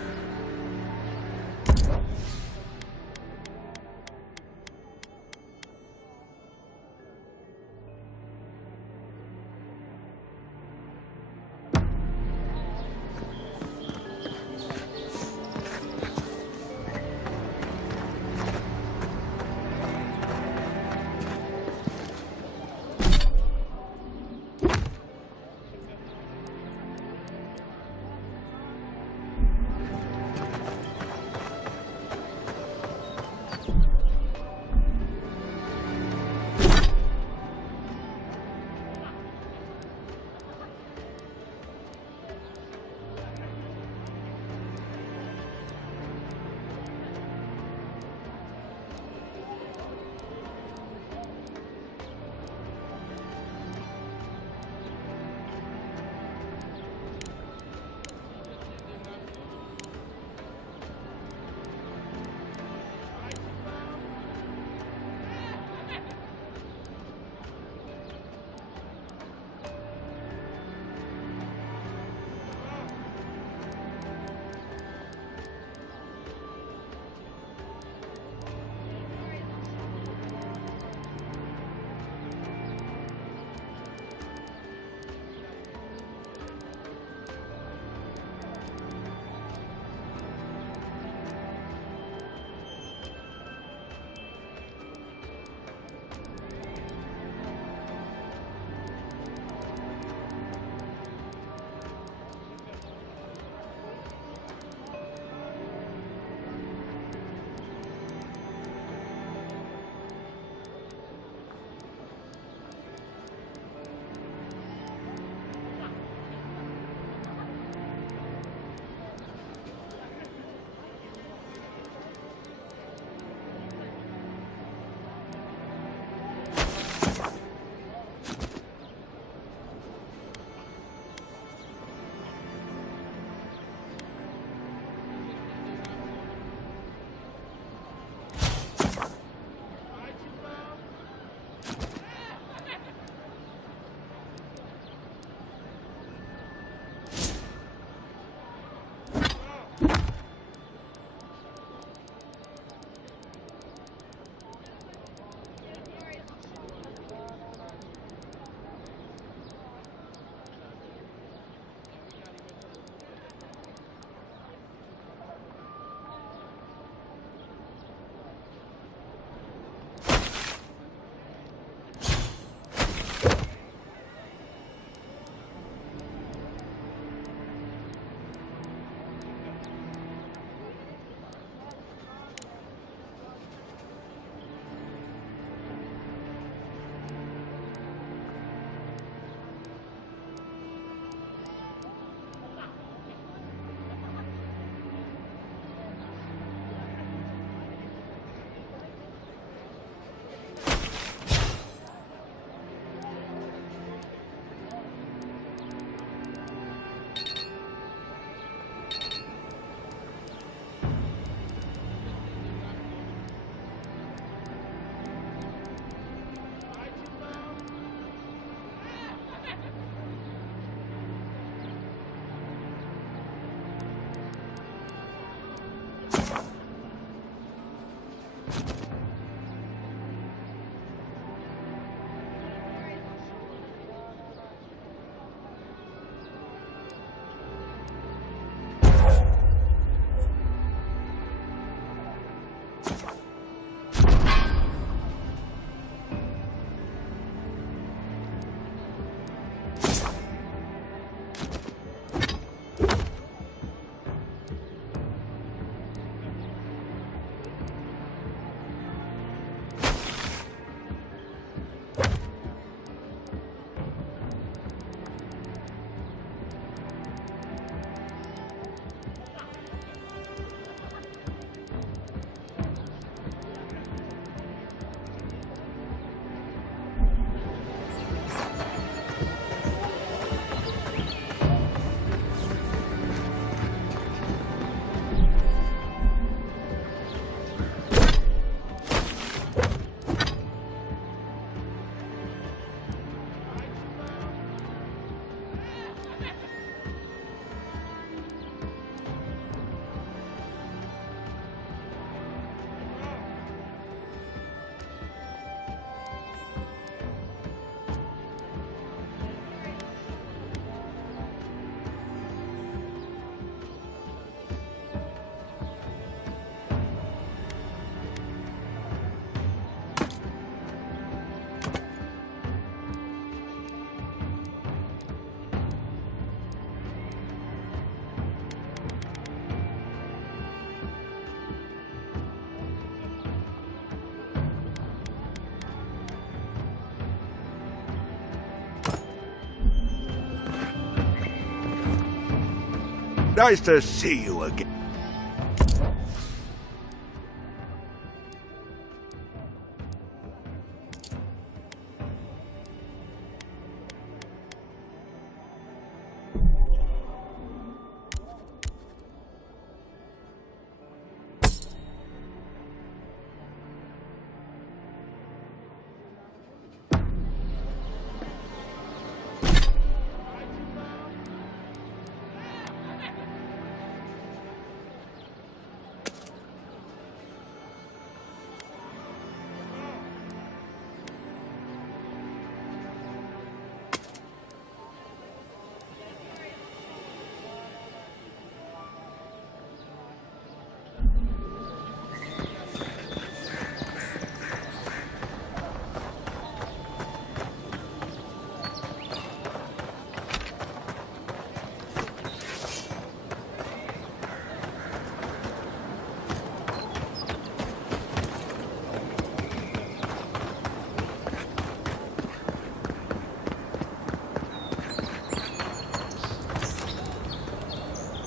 Nice to see you again.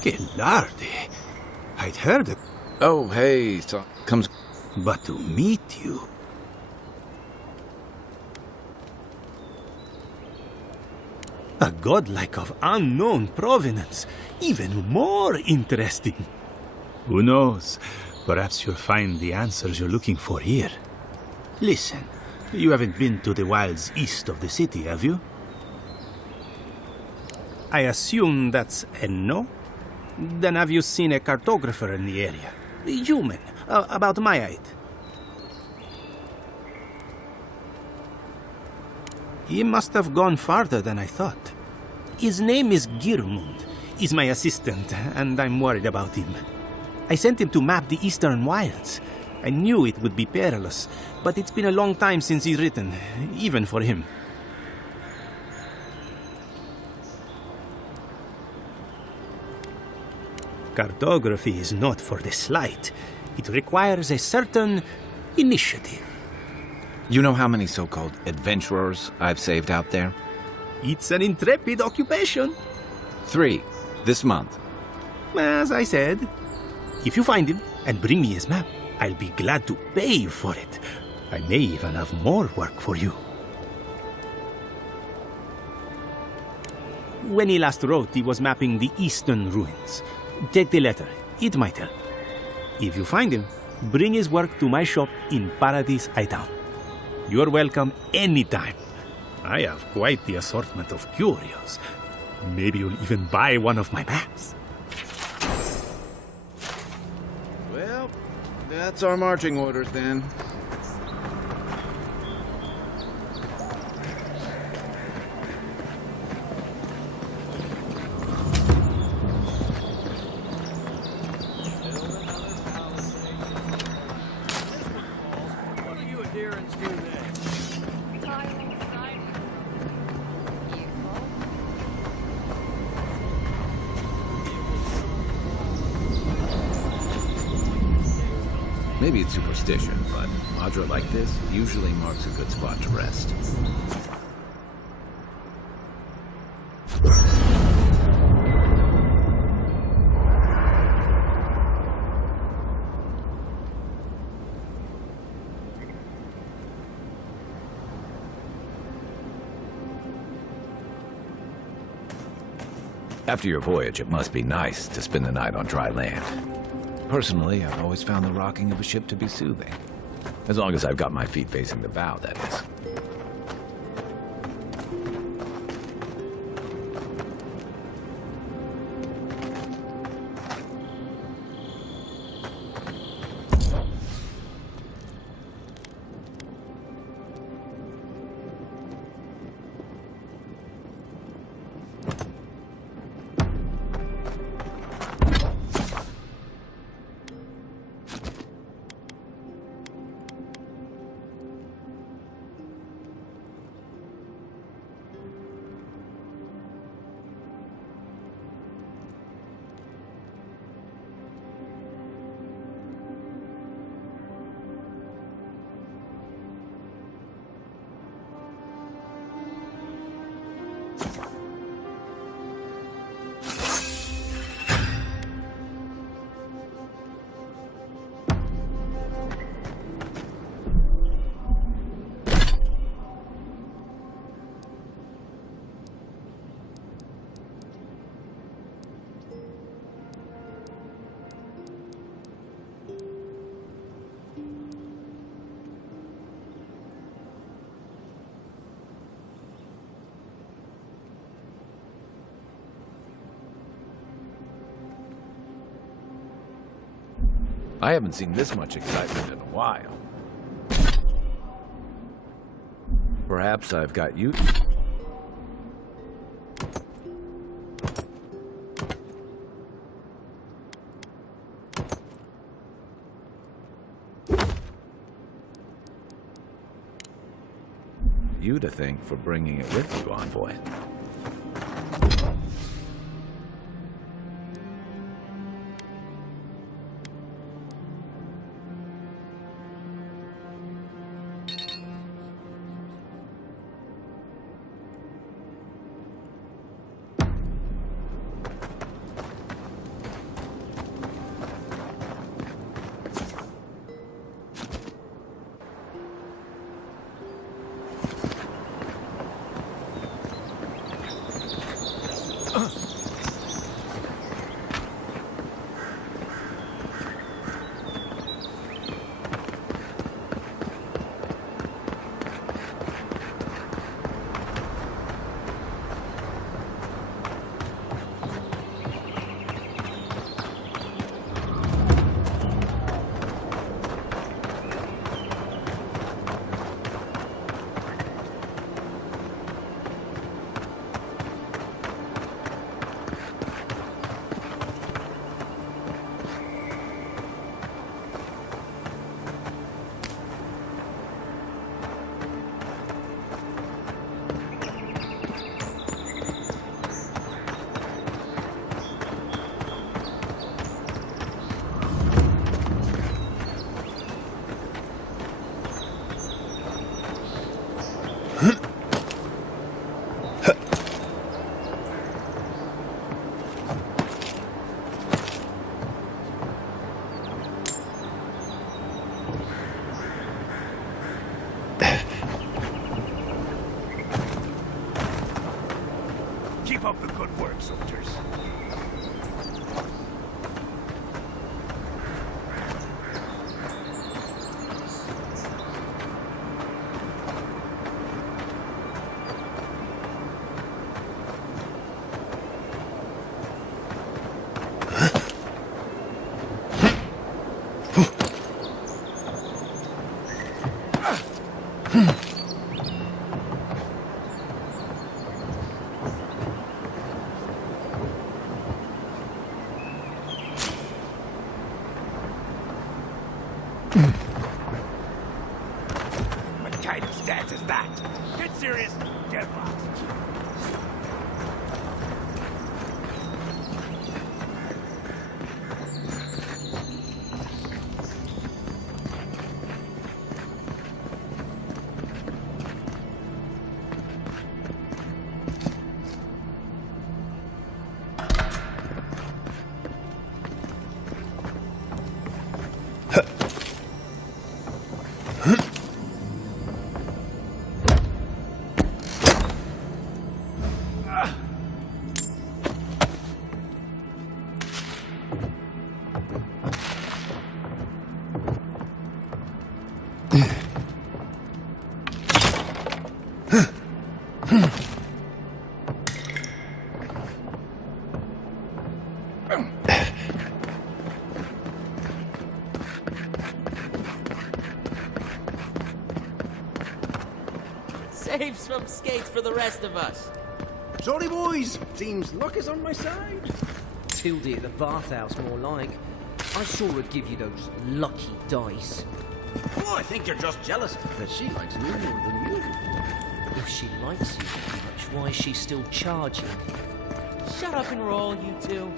Che lardy. I'd heard it. Oh, hey, so comes... But to meet you... A godlike of unknown provenance. Even more interesting. Who knows? Perhaps you'll find the answers you're looking for here. Listen, you haven't been to the wilds east of the city, have you? I assume that's a no? Then have you seen a cartographer in the area? A human, about my height. He must have gone farther than I thought. His name is Girmund. He's my assistant, and I'm worried about him. I sent him to map the eastern wilds. I knew it would be perilous, but it's been a long time since he's written, even for him. Cartography is not for the slight. It requires a certain initiative. You know how many so-called adventurers I've saved out there? It's an intrepid occupation. 3, this month. As I said, if you find him and bring me his map, I'll be glad to pay you for it. I may even have more work for you. When he last wrote, he was mapping the eastern ruins. Take the letter. It might help. If you find him, bring his work to my shop in Paradise Hightown. You're welcome anytime. I have quite the assortment of curios. Maybe you'll even buy one of my maps. Well, that's our marching orders then. Maybe it's superstition, but Madra like this usually marks a good spot to rest. After your voyage, it must be nice to spend the night on dry land. Personally, I've always found the rocking of a ship to be soothing. As long as I've got my feet facing the bow, that is. I haven't seen this much excitement in a while. Perhaps I've got you... you to thank for bringing it with you, Envoy. Keep up the good work, soldiers. What kind of stance is that? Get serious, get lost. Save some skates for the rest of us. Sorry, boys. Seems luck is on my side. Tildy at the bathhouse, more like. I saw her give you those lucky dice. Oh, I think you're just jealous that she likes me more than you. If she likes you that much, why is she still charging? Shut up and roll, you two.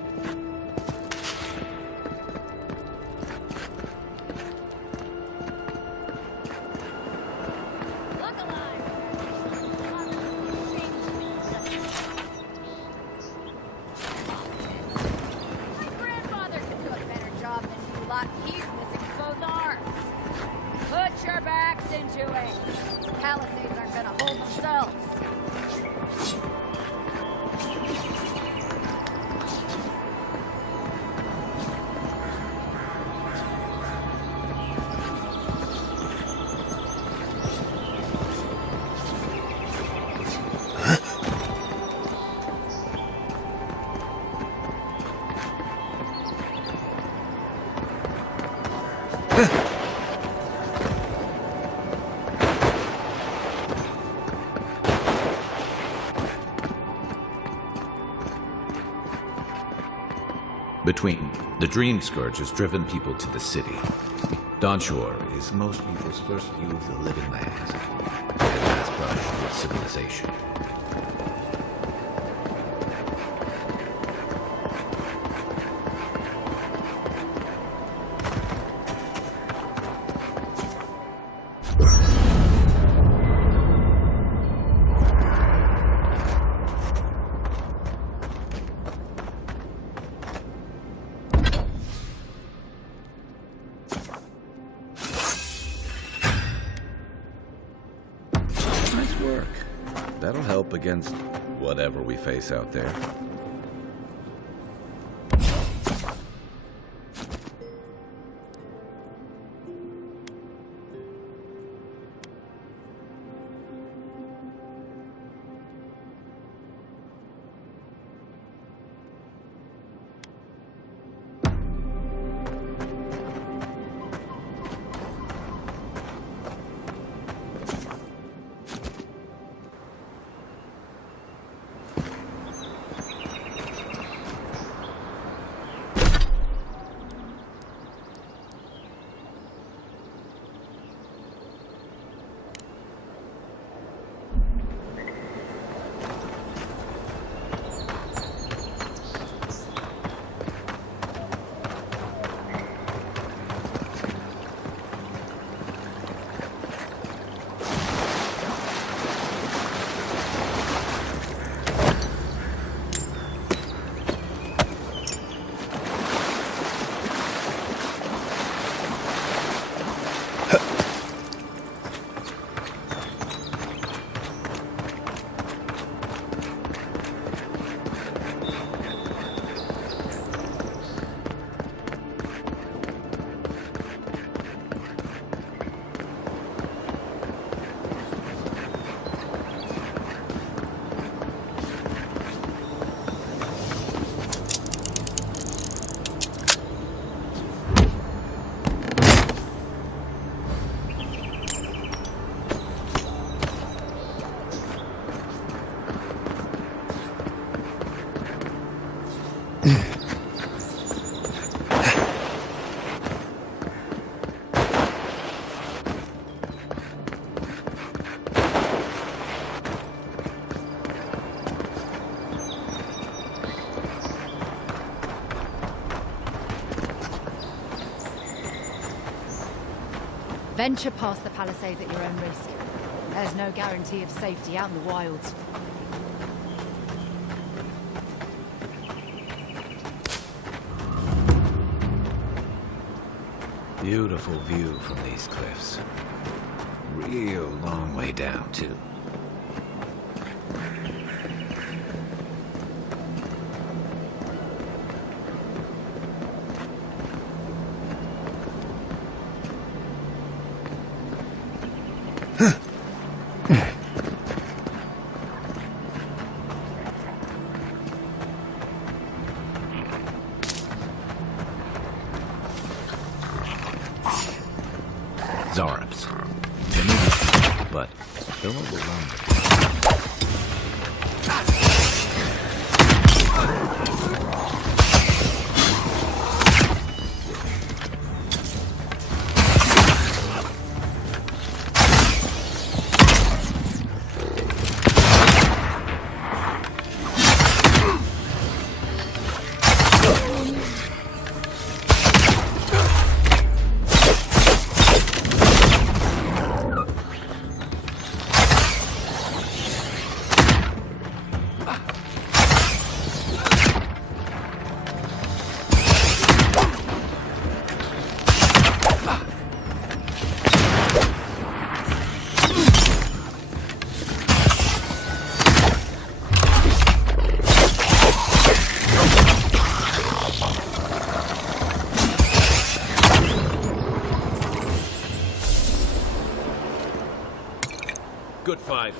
Between the Dream Scourge has driven people to the city. Dawnshore is most people's first view of the living lands. Their last brush with civilization. Nice work. That'll help against whatever we face out there. Venture past the palisades at your own risk. There's no guarantee of safety out in the wilds. Beautiful view from these cliffs. Real long way down, too. Zarabs. They may be strong, but they'll overwhelm them. Good fight.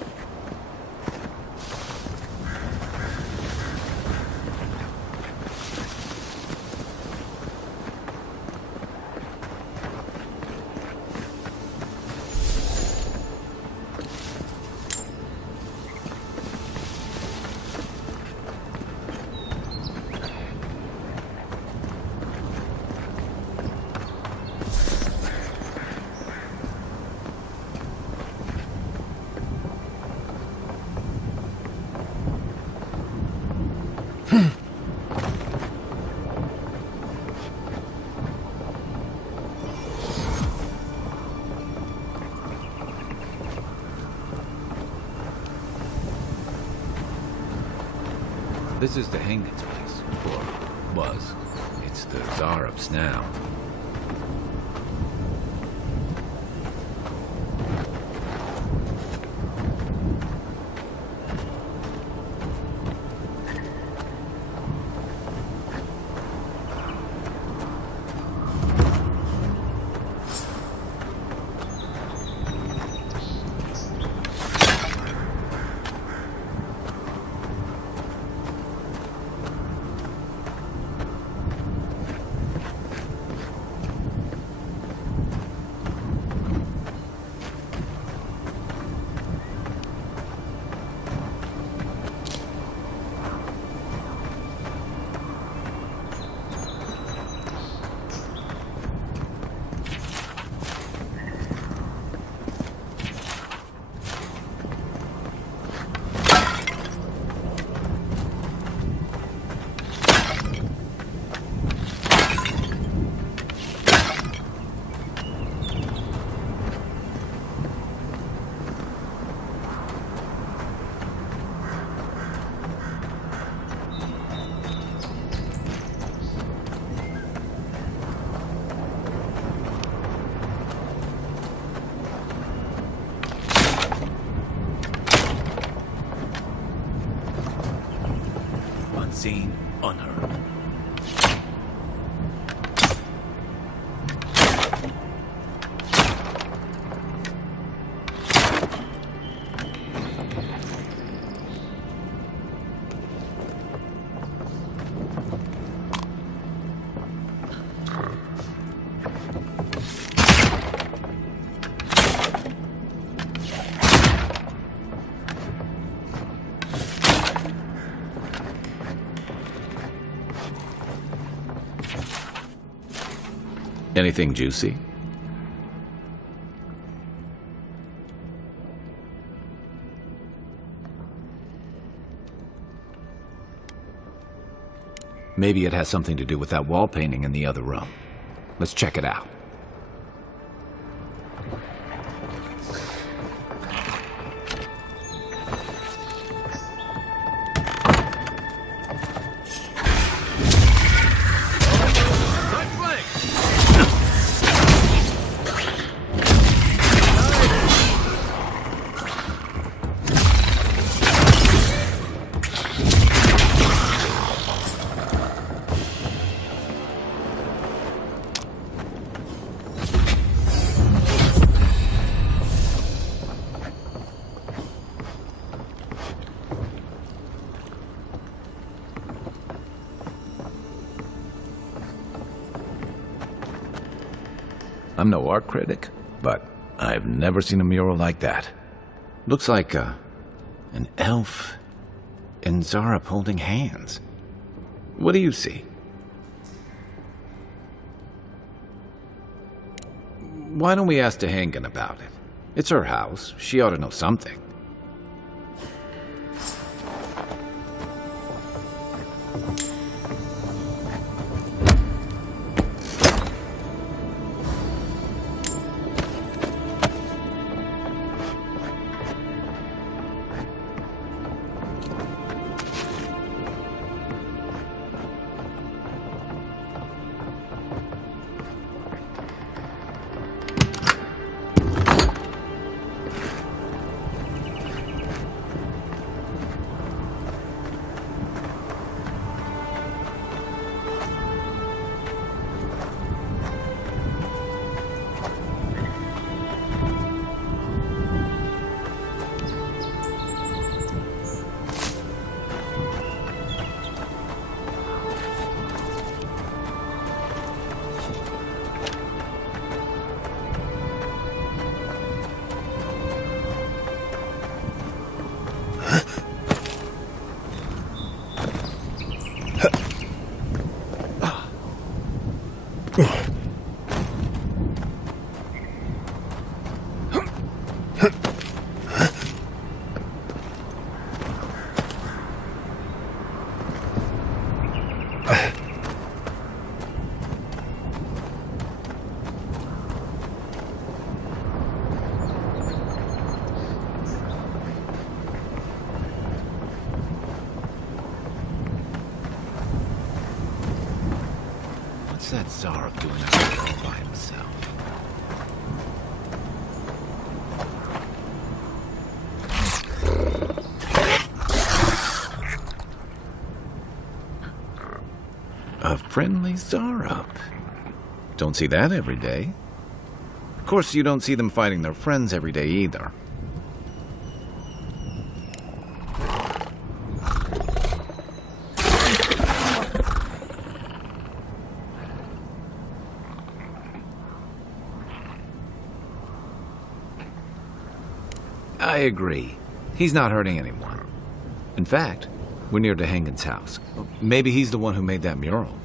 This is the Hengen's place, or was. It's the Zarub's now. Unseen, unheard. Anything juicy? Maybe it has something to do with that wall painting in the other room. Let's check it out. I'm no art critic, but I've never seen a mural like that. Looks like an elf and Zarub holding hands. What do you see? Why don't we ask Tehengen about it? It's her house. She ought to know something. What's that Zarok doing out there all by himself? A friendly Zarok. Don't see that every day. Of course, you don't see them fighting their friends every day either. I agree. He's not hurting anyone. In fact, we're near Dehangan's house. Maybe he's the one who made that mural.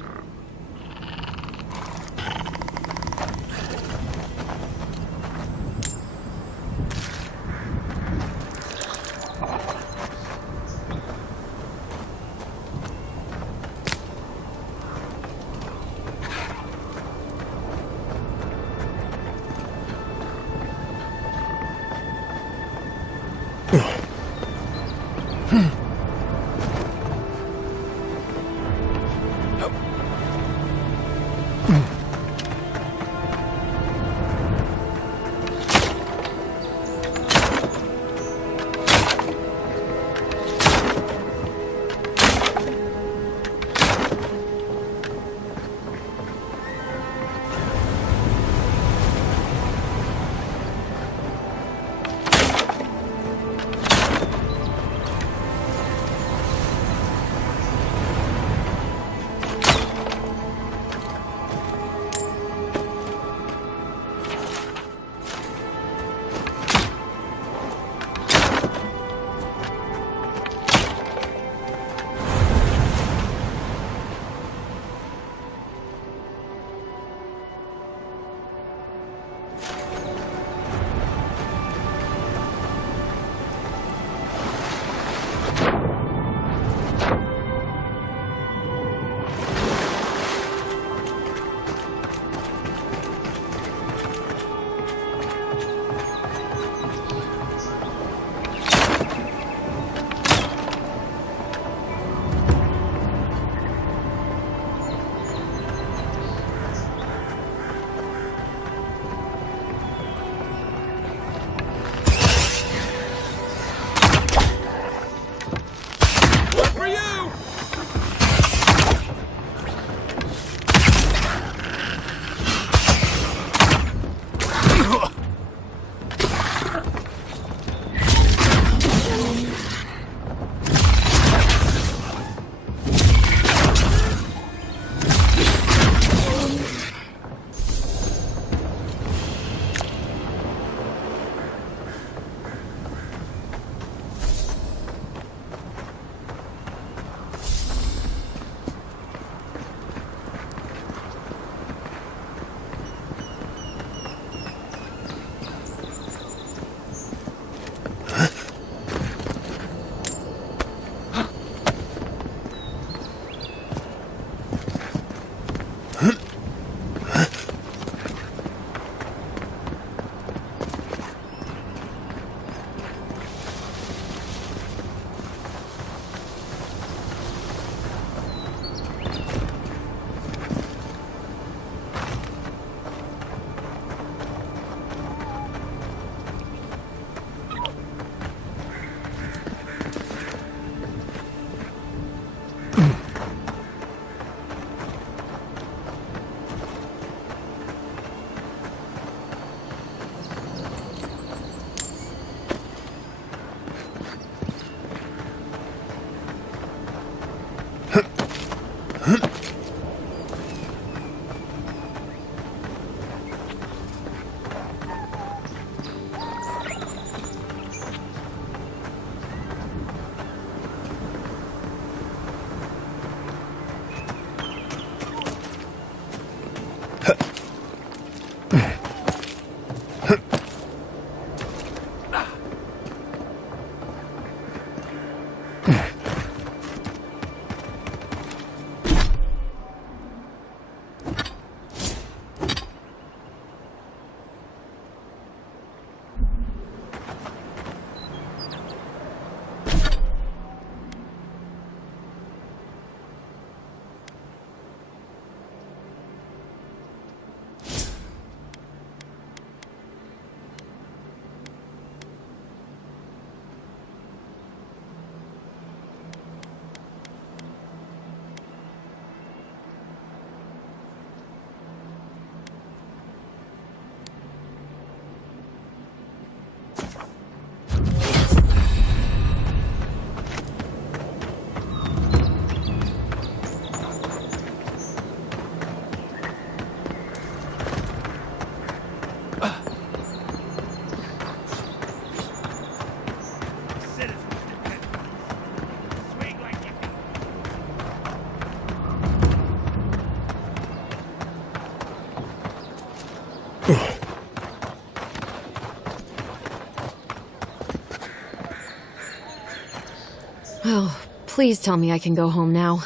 Please tell me I can go home now.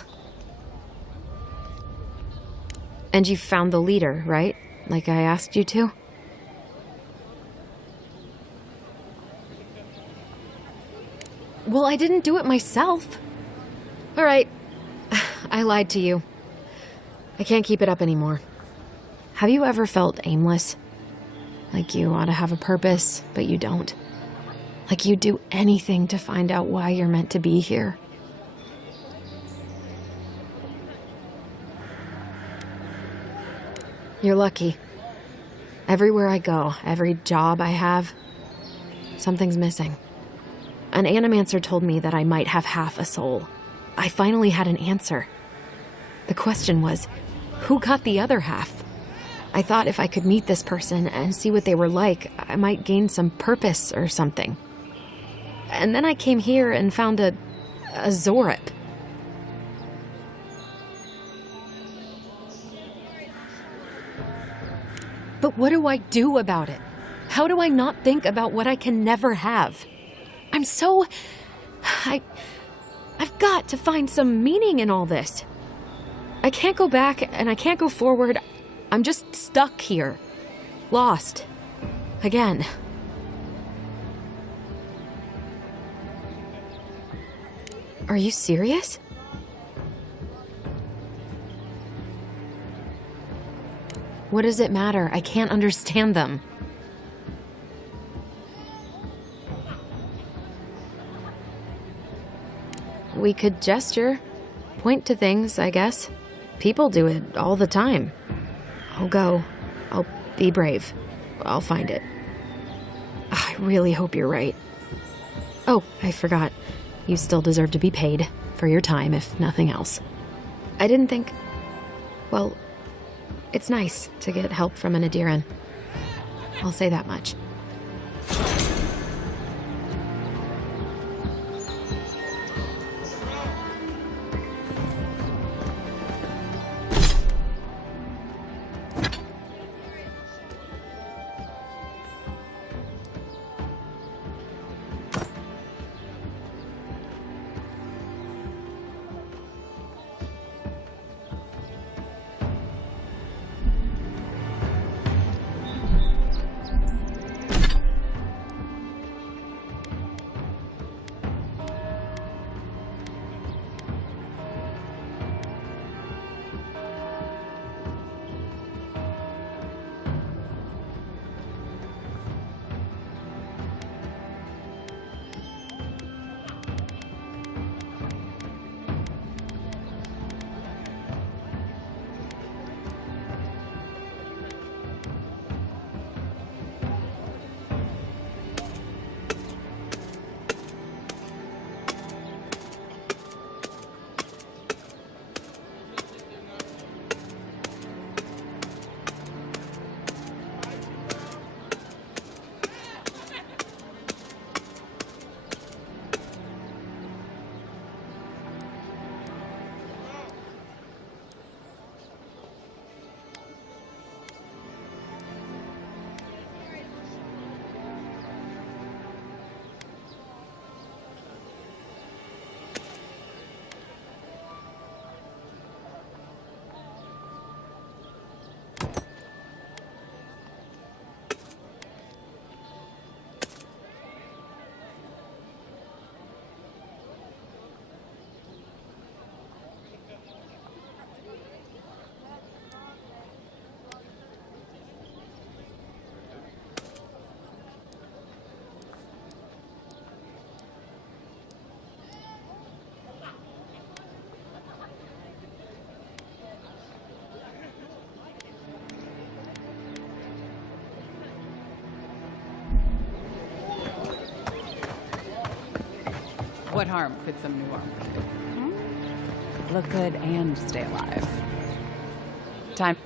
And you found the leader, right? Like I asked you to? Well, I didn't do it myself. All right. I lied to you. I can't keep it up anymore. Have you ever felt aimless? Like you ought to have a purpose, but you don't? Like you'd do anything to find out why you're meant to be here? You're lucky. Everywhere I go, every job I have, something's missing. An animancer told me that I might have half a soul. I finally had an answer. The question was, who got the other half? I thought if I could meet this person and see what they were like, I might gain some purpose or something. And then I came here and found a Zorip. But what do I do about it? How do I not think about what I can never have? I've got to find some meaning in all this. I can't go back and I can't go forward. I'm just stuck here. Lost. Again. Are you serious? What does it matter? I can't understand them. We could gesture. Point to things, I guess. People do it all the time. I'll go. I'll be brave. I'll find it. I really hope you're right. Oh, I forgot. You still deserve to be paid for your time, if nothing else. I didn't think... Well, it's nice to get help from an Adiran. I'll say that much. What harm could some new armor do? Look good and stay alive. Time.